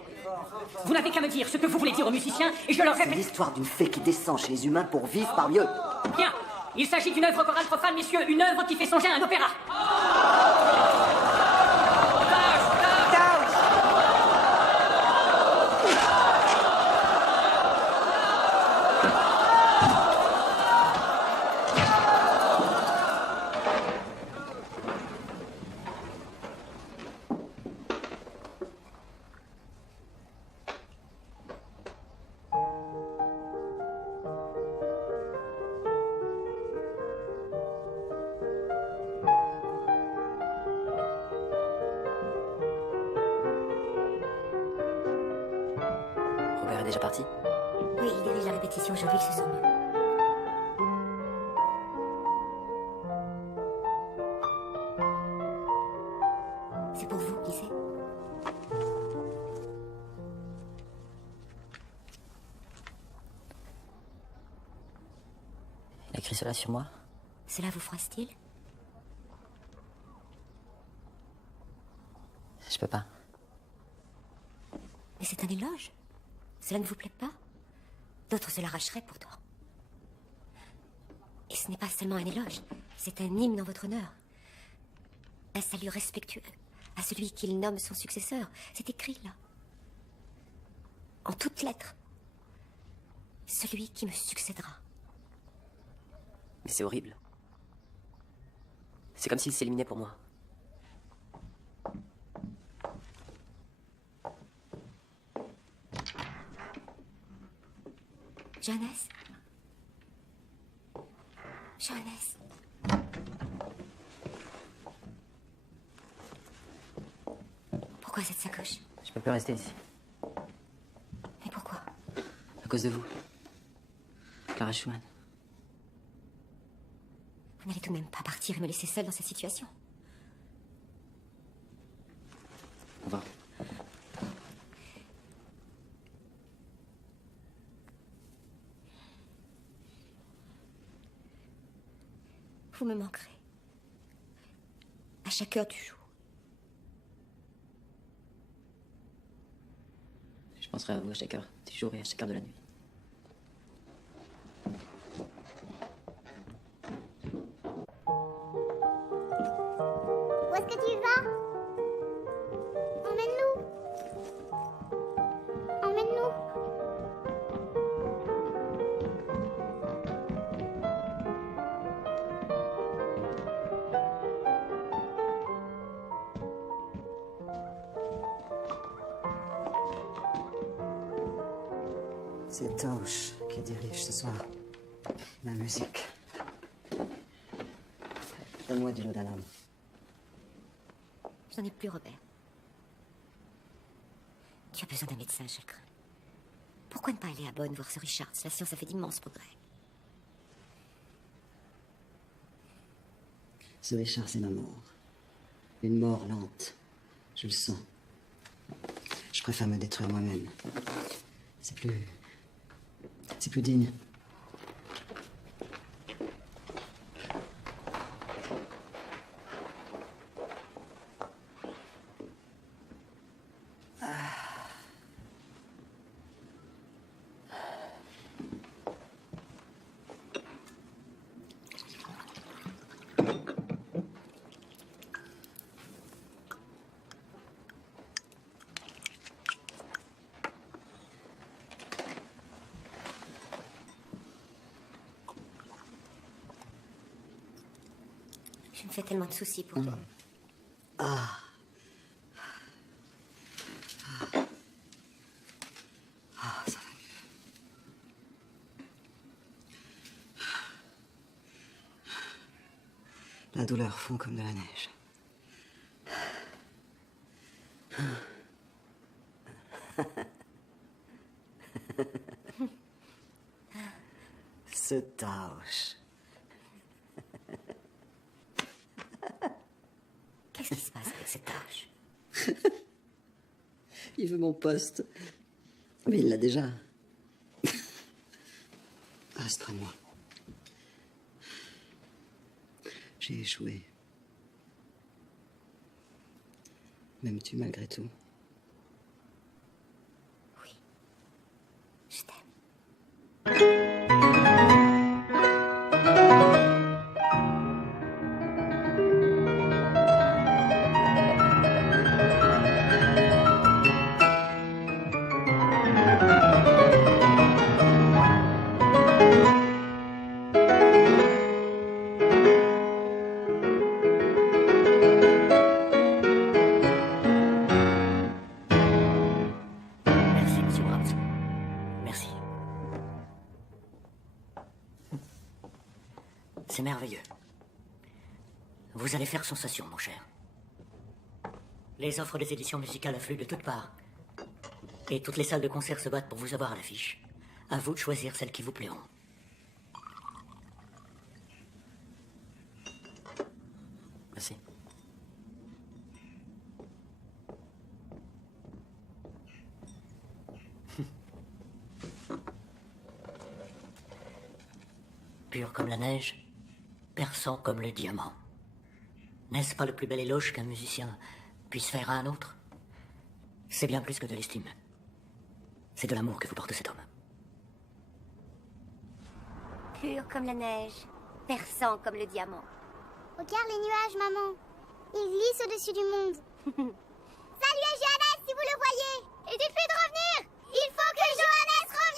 Vous n'avez qu'à me dire ce que vous voulez dire aux musiciens, et je leur C'est répète... l'histoire d'une fée qui descend chez les humains pour vivre par mieux. Bien. Il s'agit d'une œuvre chorale profane, messieurs, une œuvre qui fait songer à un opéra. Robert est déjà parti? Oui, il dirige la répétition aujourd'hui, il se sent mieux. C'est pour vous, qui sait? Il a écrit cela sur moi. Cela vous froisse-t-il? Je peux pas. Mais c'est un éloge. Cela ne vous plaît pas? D'autres se l'arracheraient pourtant. Et ce n'est pas seulement un éloge, c'est un hymne en votre honneur. Un salut respectueux à celui qu'il nomme son successeur. C'est écrit là. En toutes lettres. Celui qui me succédera. Mais c'est horrible. C'est comme s'il s'éliminait pour moi. Johannes? Johannes? Pourquoi cette sacoche? Je peux plus rester ici. Mais pourquoi? À cause de vous. Clara Schumann. Vous n'allez tout de même pas partir et me laisser seule dans cette situation. Au revoir. Vous me manquerez. À chaque heure du jour. Je penserai à vous à chaque heure du jour et à chaque heure de la nuit. Où est-ce que tu vas? Emmène-nous. Emmène-nous. C'est Tausch qui dirige ce soir. La musique. Donne-moi du laudanum. Je n'en ai plus, Robert. Tu as besoin d'un médecin, je le crains. Pourquoi ne pas aller à Bonn voir ce Richard? La science a fait d'immenses progrès. Ce Richard, c'est ma mort. Une mort lente. Je le sens. Je préfère me détruire moi-même. C'est plus... C'est plus digne. Tu me fais tellement de soucis pour toi. Ça va mieux. La douleur fond comme de la neige. Ce Tausch. Qu'est-ce qui se passe avec cette tâche? Il veut mon poste. Mais il l'a déjà. Astre-moi. J'ai échoué. M'aimes-tu malgré tout? Oui. Je t'aime. Merci, monsieur Brahms. Merci. C'est merveilleux. Vous allez faire sensation, mon cher. Les offres des éditions musicales affluent de toutes parts. Et toutes les salles de concert se battent pour vous avoir à l'affiche. À vous de choisir celles qui vous plairont. Merci. Pur comme la neige, perçant comme le diamant. N'est-ce pas le plus bel éloge qu'un musicien puisse faire à un autre? C'est bien plus que de l'estime. C'est de l'amour que vous portez cet homme. Pur comme la neige, perçant comme le diamant. Regarde les nuages, maman. Ils glissent au-dessus du monde. Salut à Johannes, si vous le voyez. Et dites-lui de revenir. Il faut que Johannes revienne.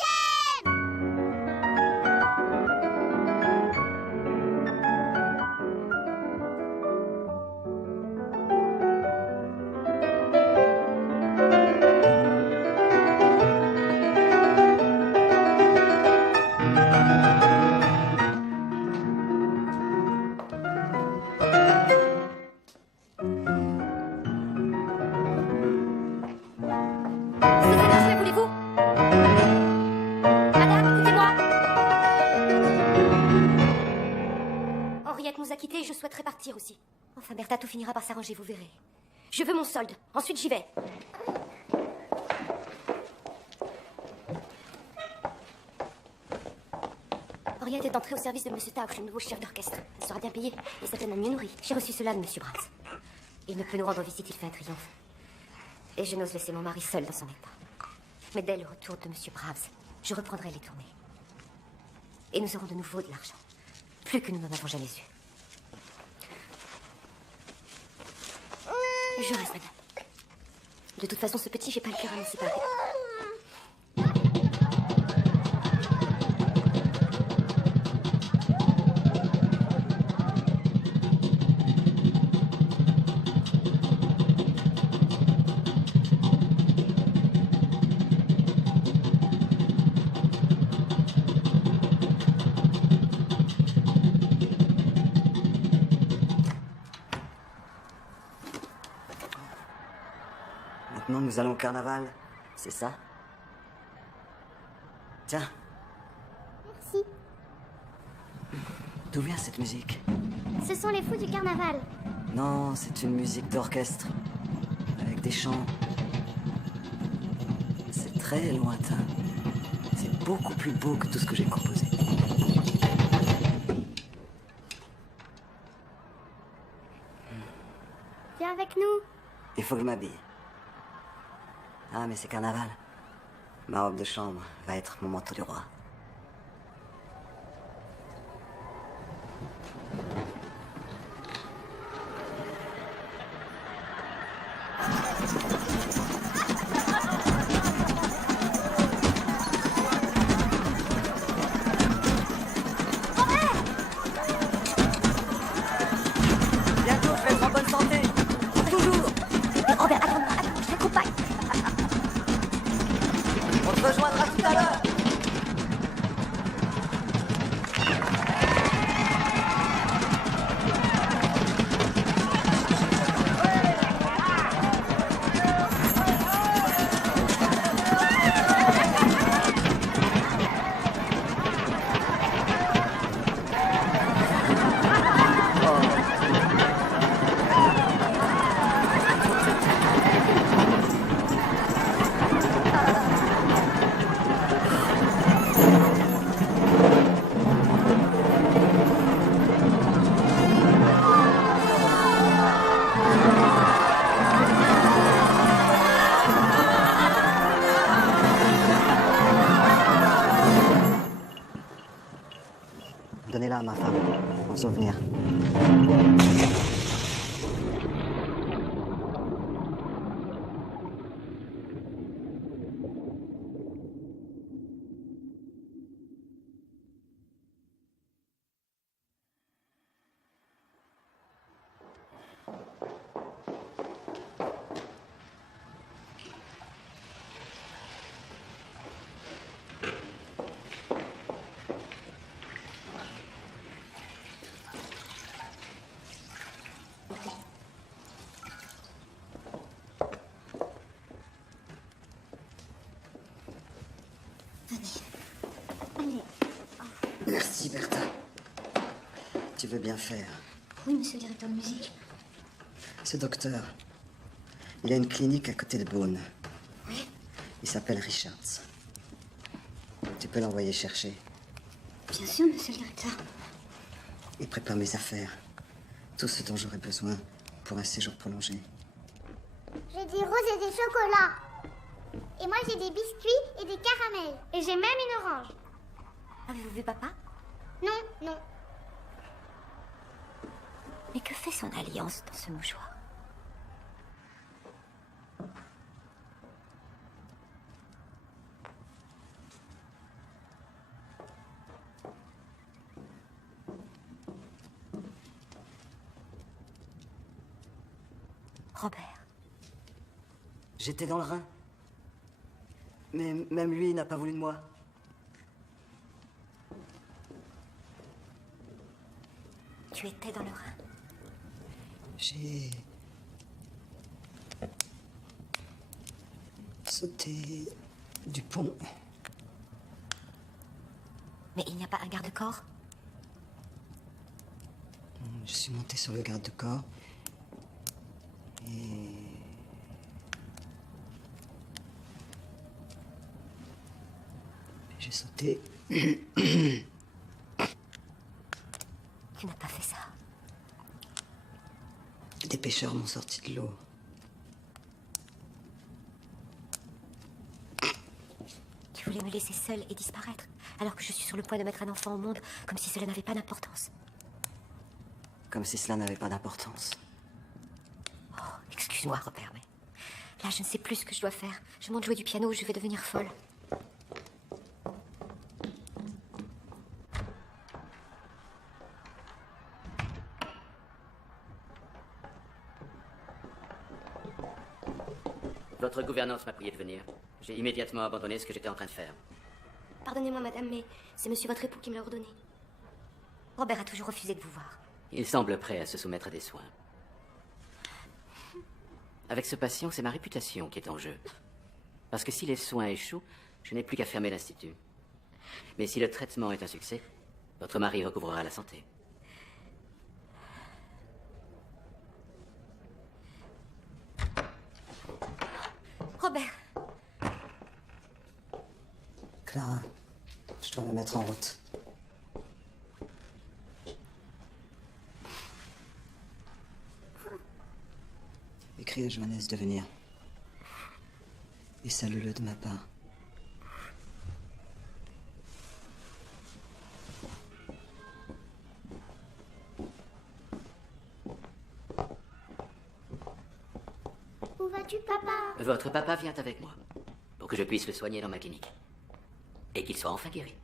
Que voulez-vous? Madame, écoutez-moi. Henriette nous a quittés et je souhaiterais partir aussi. Enfin, Bertha, tout finira par s'arranger, vous verrez. Je veux mon solde. Ensuite, j'y vais. Henriette est entrée au service de M. Tausch, le nouveau chef d'orchestre. Elle sera bien payée et certainement mieux nourrie. J'ai reçu cela de M. Brahms. Il ne peut nous rendre visite, il fait un triomphe. Et je n'ose laisser mon mari seul dans son état. Mais dès le retour de M. Brahms, je reprendrai les tournées. Et nous aurons de nouveau de l'argent. Plus que nous n'en avons jamais eu. Je reste, madame. De toute façon, ce petit, j'ai pas le cœur à me séparer. Maintenant, nous allons au carnaval. C'est ça? Tiens. Merci. D'où vient cette musique? Ce sont les fous du carnaval. Non, c'est une musique d'orchestre. Avec des chants. C'est très lointain. C'est beaucoup plus beau que tout ce que j'ai composé. Viens avec nous. Il faut que je m'habille. Ah, mais c'est carnaval. Ma robe de chambre va être mon manteau du roi. sans souvenir. Merci, Bertha. Tu veux bien faire. Oui, monsieur le directeur de musique. Ce docteur, il a une clinique à côté de Beaune. Oui. Il s'appelle Richards. Tu peux l'envoyer chercher. Bien sûr, monsieur le directeur. Il prépare mes affaires. Tout ce dont j'aurai besoin pour un séjour prolongé. J'ai des roses et des chocolats. Et moi, j'ai des biscuits et des caramels. Et j'ai même une orange. Avez-vous vu papa? Non, non. Mais que fait son alliance dans ce mouchoir? Robert. J'étais dans le Rhin. Mais même lui n'a pas voulu de moi. Tu étais dans le Rhin. J'ai sauté du pont. Mais il n'y a pas un garde-corps? Je suis monté sur le garde-corps. Et... j'ai sauté. Tu n'as pas fait ça. Des pêcheurs m'ont sorti de l'eau. Tu voulais me laisser seule et disparaître, alors que je suis sur le point de mettre un enfant au monde, comme si cela n'avait pas d'importance. Comme si cela n'avait pas d'importance. Oh, excuse-moi, Robert, mais... là, je ne sais plus ce que je dois faire. Je monte jouer du piano, je vais devenir folle. Votre gouvernance m'a prié de venir. J'ai immédiatement abandonné ce que j'étais en train de faire. Pardonnez-moi, madame, mais c'est monsieur votre époux qui me l'a ordonné. Robert a toujours refusé de vous voir. Il semble prêt à se soumettre à des soins. Avec ce patient, c'est ma réputation qui est en jeu. Parce que si les soins échouent, je n'ai plus qu'à fermer l'institut. Mais si le traitement est un succès, votre mari recouvrera la santé. Robert! Clara, je dois me mettre en route. Écris à Joannès de venir. Et salue-le de ma part. Où vas-tu, papa? Votre papa vient avec moi, pour que je puisse le soigner dans ma clinique. Et qu'il soit enfin guéri.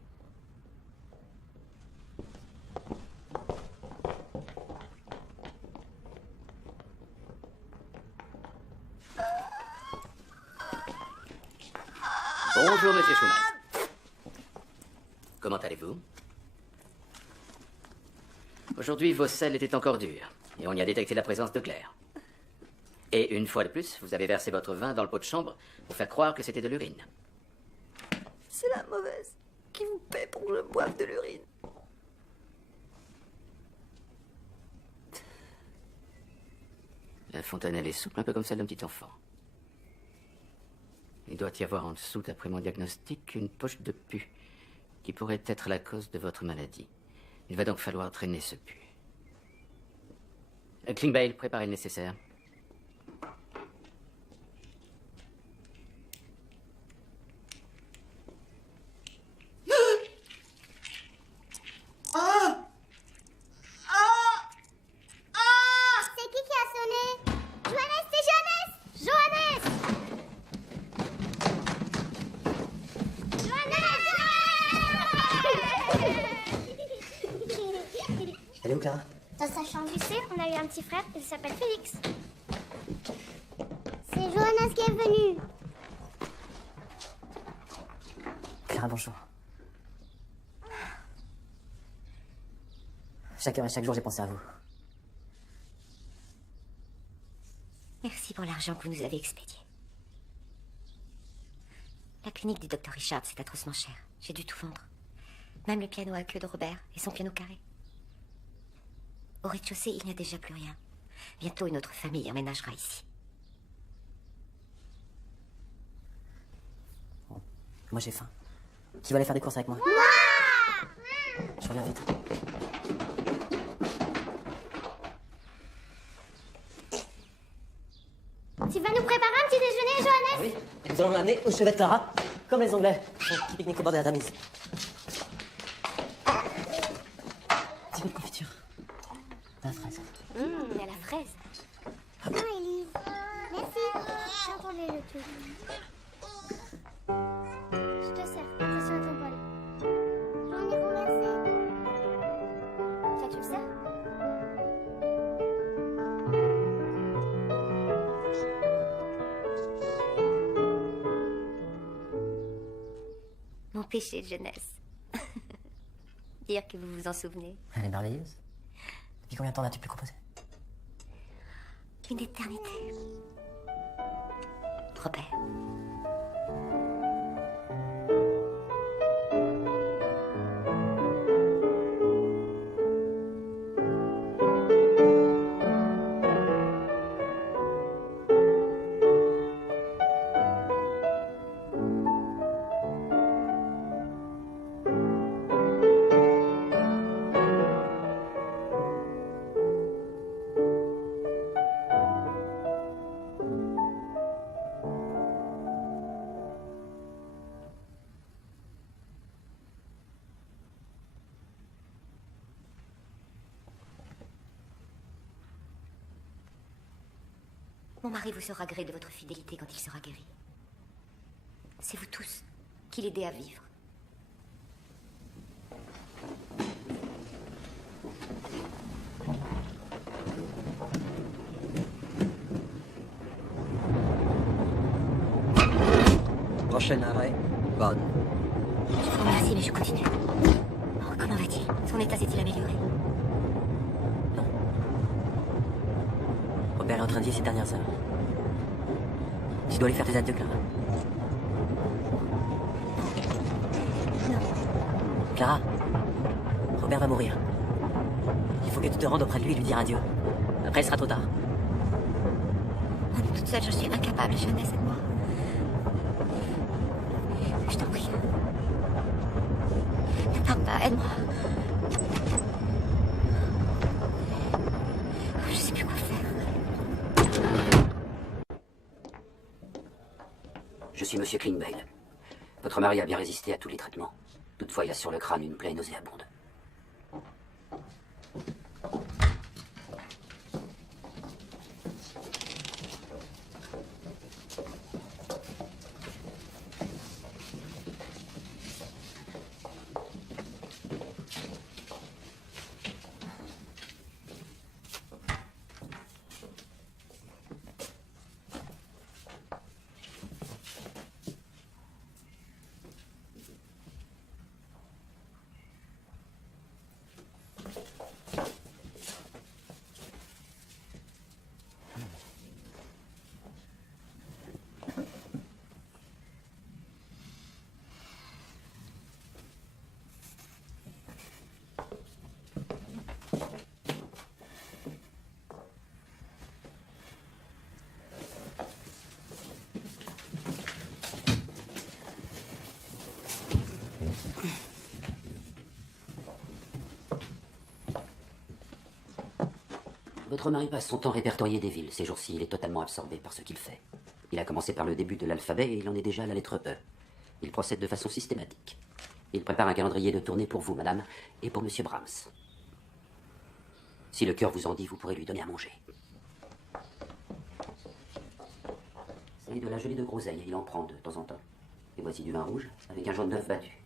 Bonjour, monsieur Schumann. Comment allez-vous? Aujourd'hui, vos selles étaient encore dures, et on y a détecté la présence de glaire. Et une fois de plus, vous avez versé votre vin dans le pot de chambre pour faire croire que c'était de l'urine. C'est la mauvaise qui vous paie pour que je boive de l'urine. La fontanelle est souple, un peu comme celle d'un petit enfant. Il doit y avoir en dessous, d'après mon diagnostic, une poche de pus qui pourrait être la cause de votre maladie. Il va donc falloir drainer ce pus. Klingbeil, préparez le nécessaire. on a eu un petit frère, il s'appelle Félix. C'est Johannes qui est venu. Clara, bonjour. Chaque heure et chaque jour, j'ai pensé à vous. Merci pour l'argent que vous nous avez expédié. La clinique du docteur Richard, c'est atrocement cher. J'ai dû tout vendre. Même le piano à queue de Robert et son piano carré. Au rez-de-chaussée, il n'y a déjà plus rien. Bientôt, une autre famille emménagera ici. Bon, moi j'ai faim. Qui va aller faire des courses avec moi? Je reviens vite. Tu vas nous préparer un petit déjeuner, Johannes? Oui, et nous allons l'amener au chevet de Clara, comme les Anglais, qui pique-niquent au bord de la Tamise. Petit peu de confiture. La fraise. Il y a la fraise. Non, Élise. Merci. J'ai entendu le truc. Je te sers. Attention à ton bol. J'en ai renversé. Ça, tu le sais? Mon péché de jeunesse. Dire que vous vous en souvenez. Elle est merveilleuse. Depuis combien de temps n'as-tu plus composé? Une éternité. Robert. Mon mari vous saura gré de votre fidélité quand il sera guéri. C'est vous tous qui l'aidez à vivre. Prochain arrêt, Bonne. Je vous remercie, mais je continue. Oh, comment va-t-il? Son état s'est-il amélioré? Robert est en train de vivre ces dernières heures. Tu dois lui faire tes adieux, Clara. Non. Clara, Robert va mourir. Il faut que tu te rendes auprès de lui et lui dire adieu. Après, il sera trop tard. Oh, toute seule, je suis incapable, Jeunesse, aide-moi. Je t'en prie. Ne pars pas, aide-moi. Je sais plus quoi faire. Je suis Monsieur Klingbeil. Votre mari a bien résisté à tous les traitements. Toutefois, il a sur le crâne une plaie nauséabonde. Votre mari passe son temps répertorié des villes. Ces jours-ci, il est totalement absorbé par ce qu'il fait. Il a commencé par le début de l'alphabet et il en est déjà à la lettre E. Il procède de façon systématique. Il prépare un calendrier de tournée pour vous, madame, et pour monsieur Brahms. Si le cœur vous en dit, vous pourrez lui donner à manger. C'est de la gelée de groseille, il en prend de temps en temps. Et voici du vin rouge avec un jaune d'œuf battu.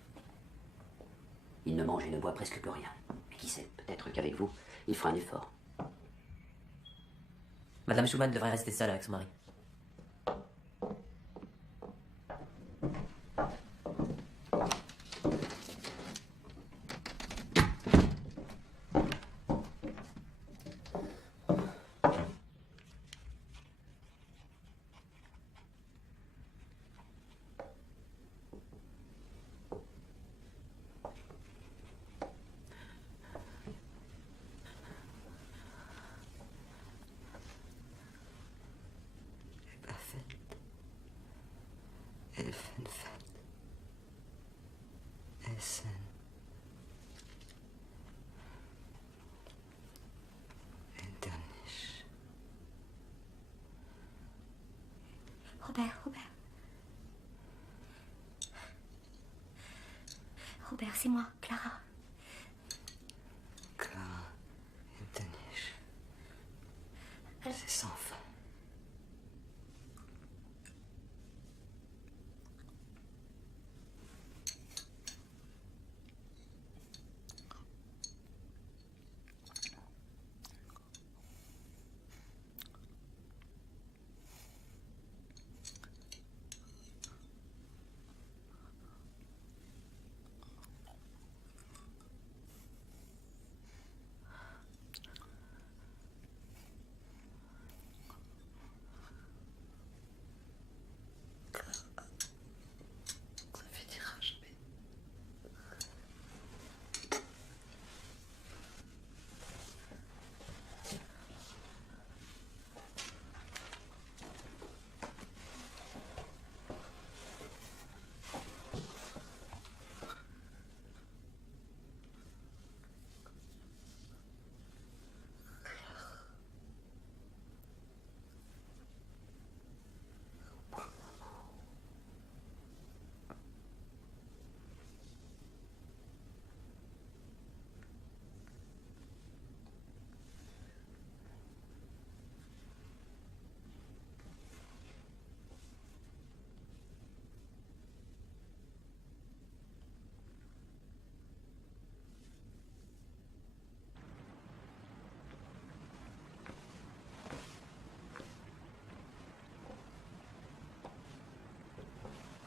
Il ne mange et ne boit presque plus rien. Mais qui sait, peut-être qu'avec vous, il fera un effort. Madame Schumann devrait rester seule avec son mari. Essen. Enternisch. Robert. Robert, c'est moi, Clara. Clara Enternisch. C'est sans fin.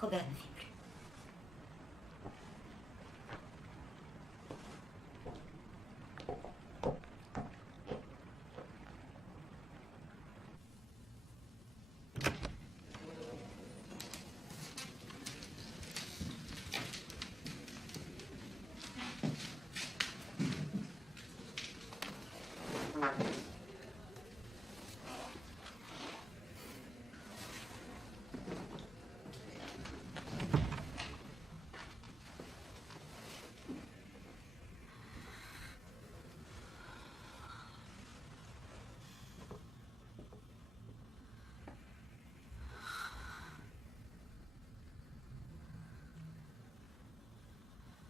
Robert ne vit plus.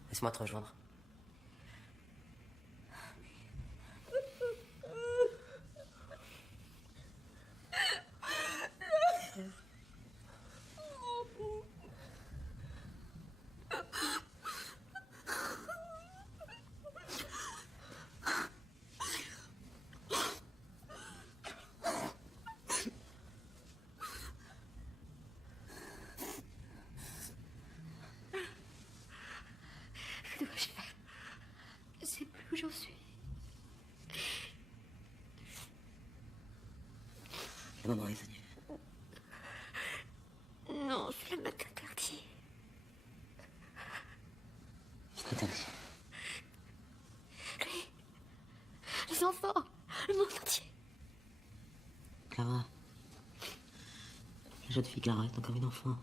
Laisse-moi te rejoindre. Que dois-je faire? Je sais plus où j'en suis. Le moment est venu. Non, cela m'a interdit. Je t'interdis. Lui, les enfants, le monde entier. Clara. La jeune fille Clara est encore une enfant.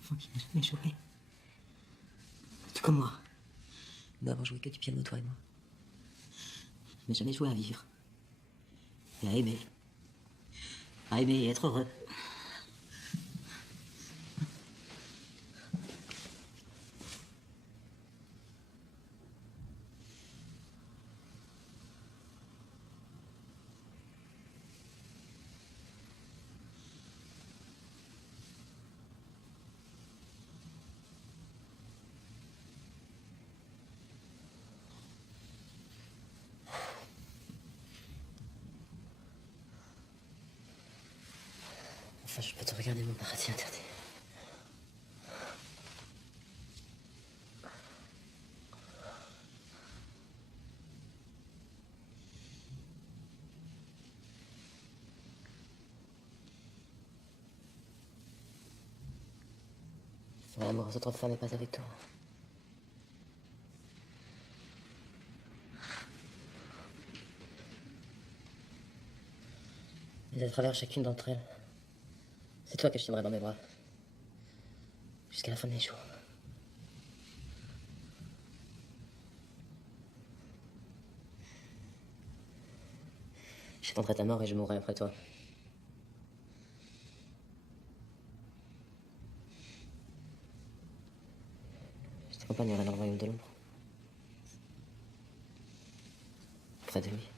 Enfant qui n'a jamais joué. Tout comme moi. Nous n'avons joué que du piano, toi et moi. Mais jamais joué à vivre. Et à aimer. À aimer et être heureux. Enfin, je peux te regarder mon paradis interdit. Mon amour aux autres femmes n'est pas avec toi. Mais à travers chacune d'entre elles, c'est toi que je tiendrai dans mes bras. Jusqu'à la fin de mes jours. J'attendrai ta mort et je mourrai après toi. Je t'accompagnerai dans le royaume de l'ombre. Près de lui.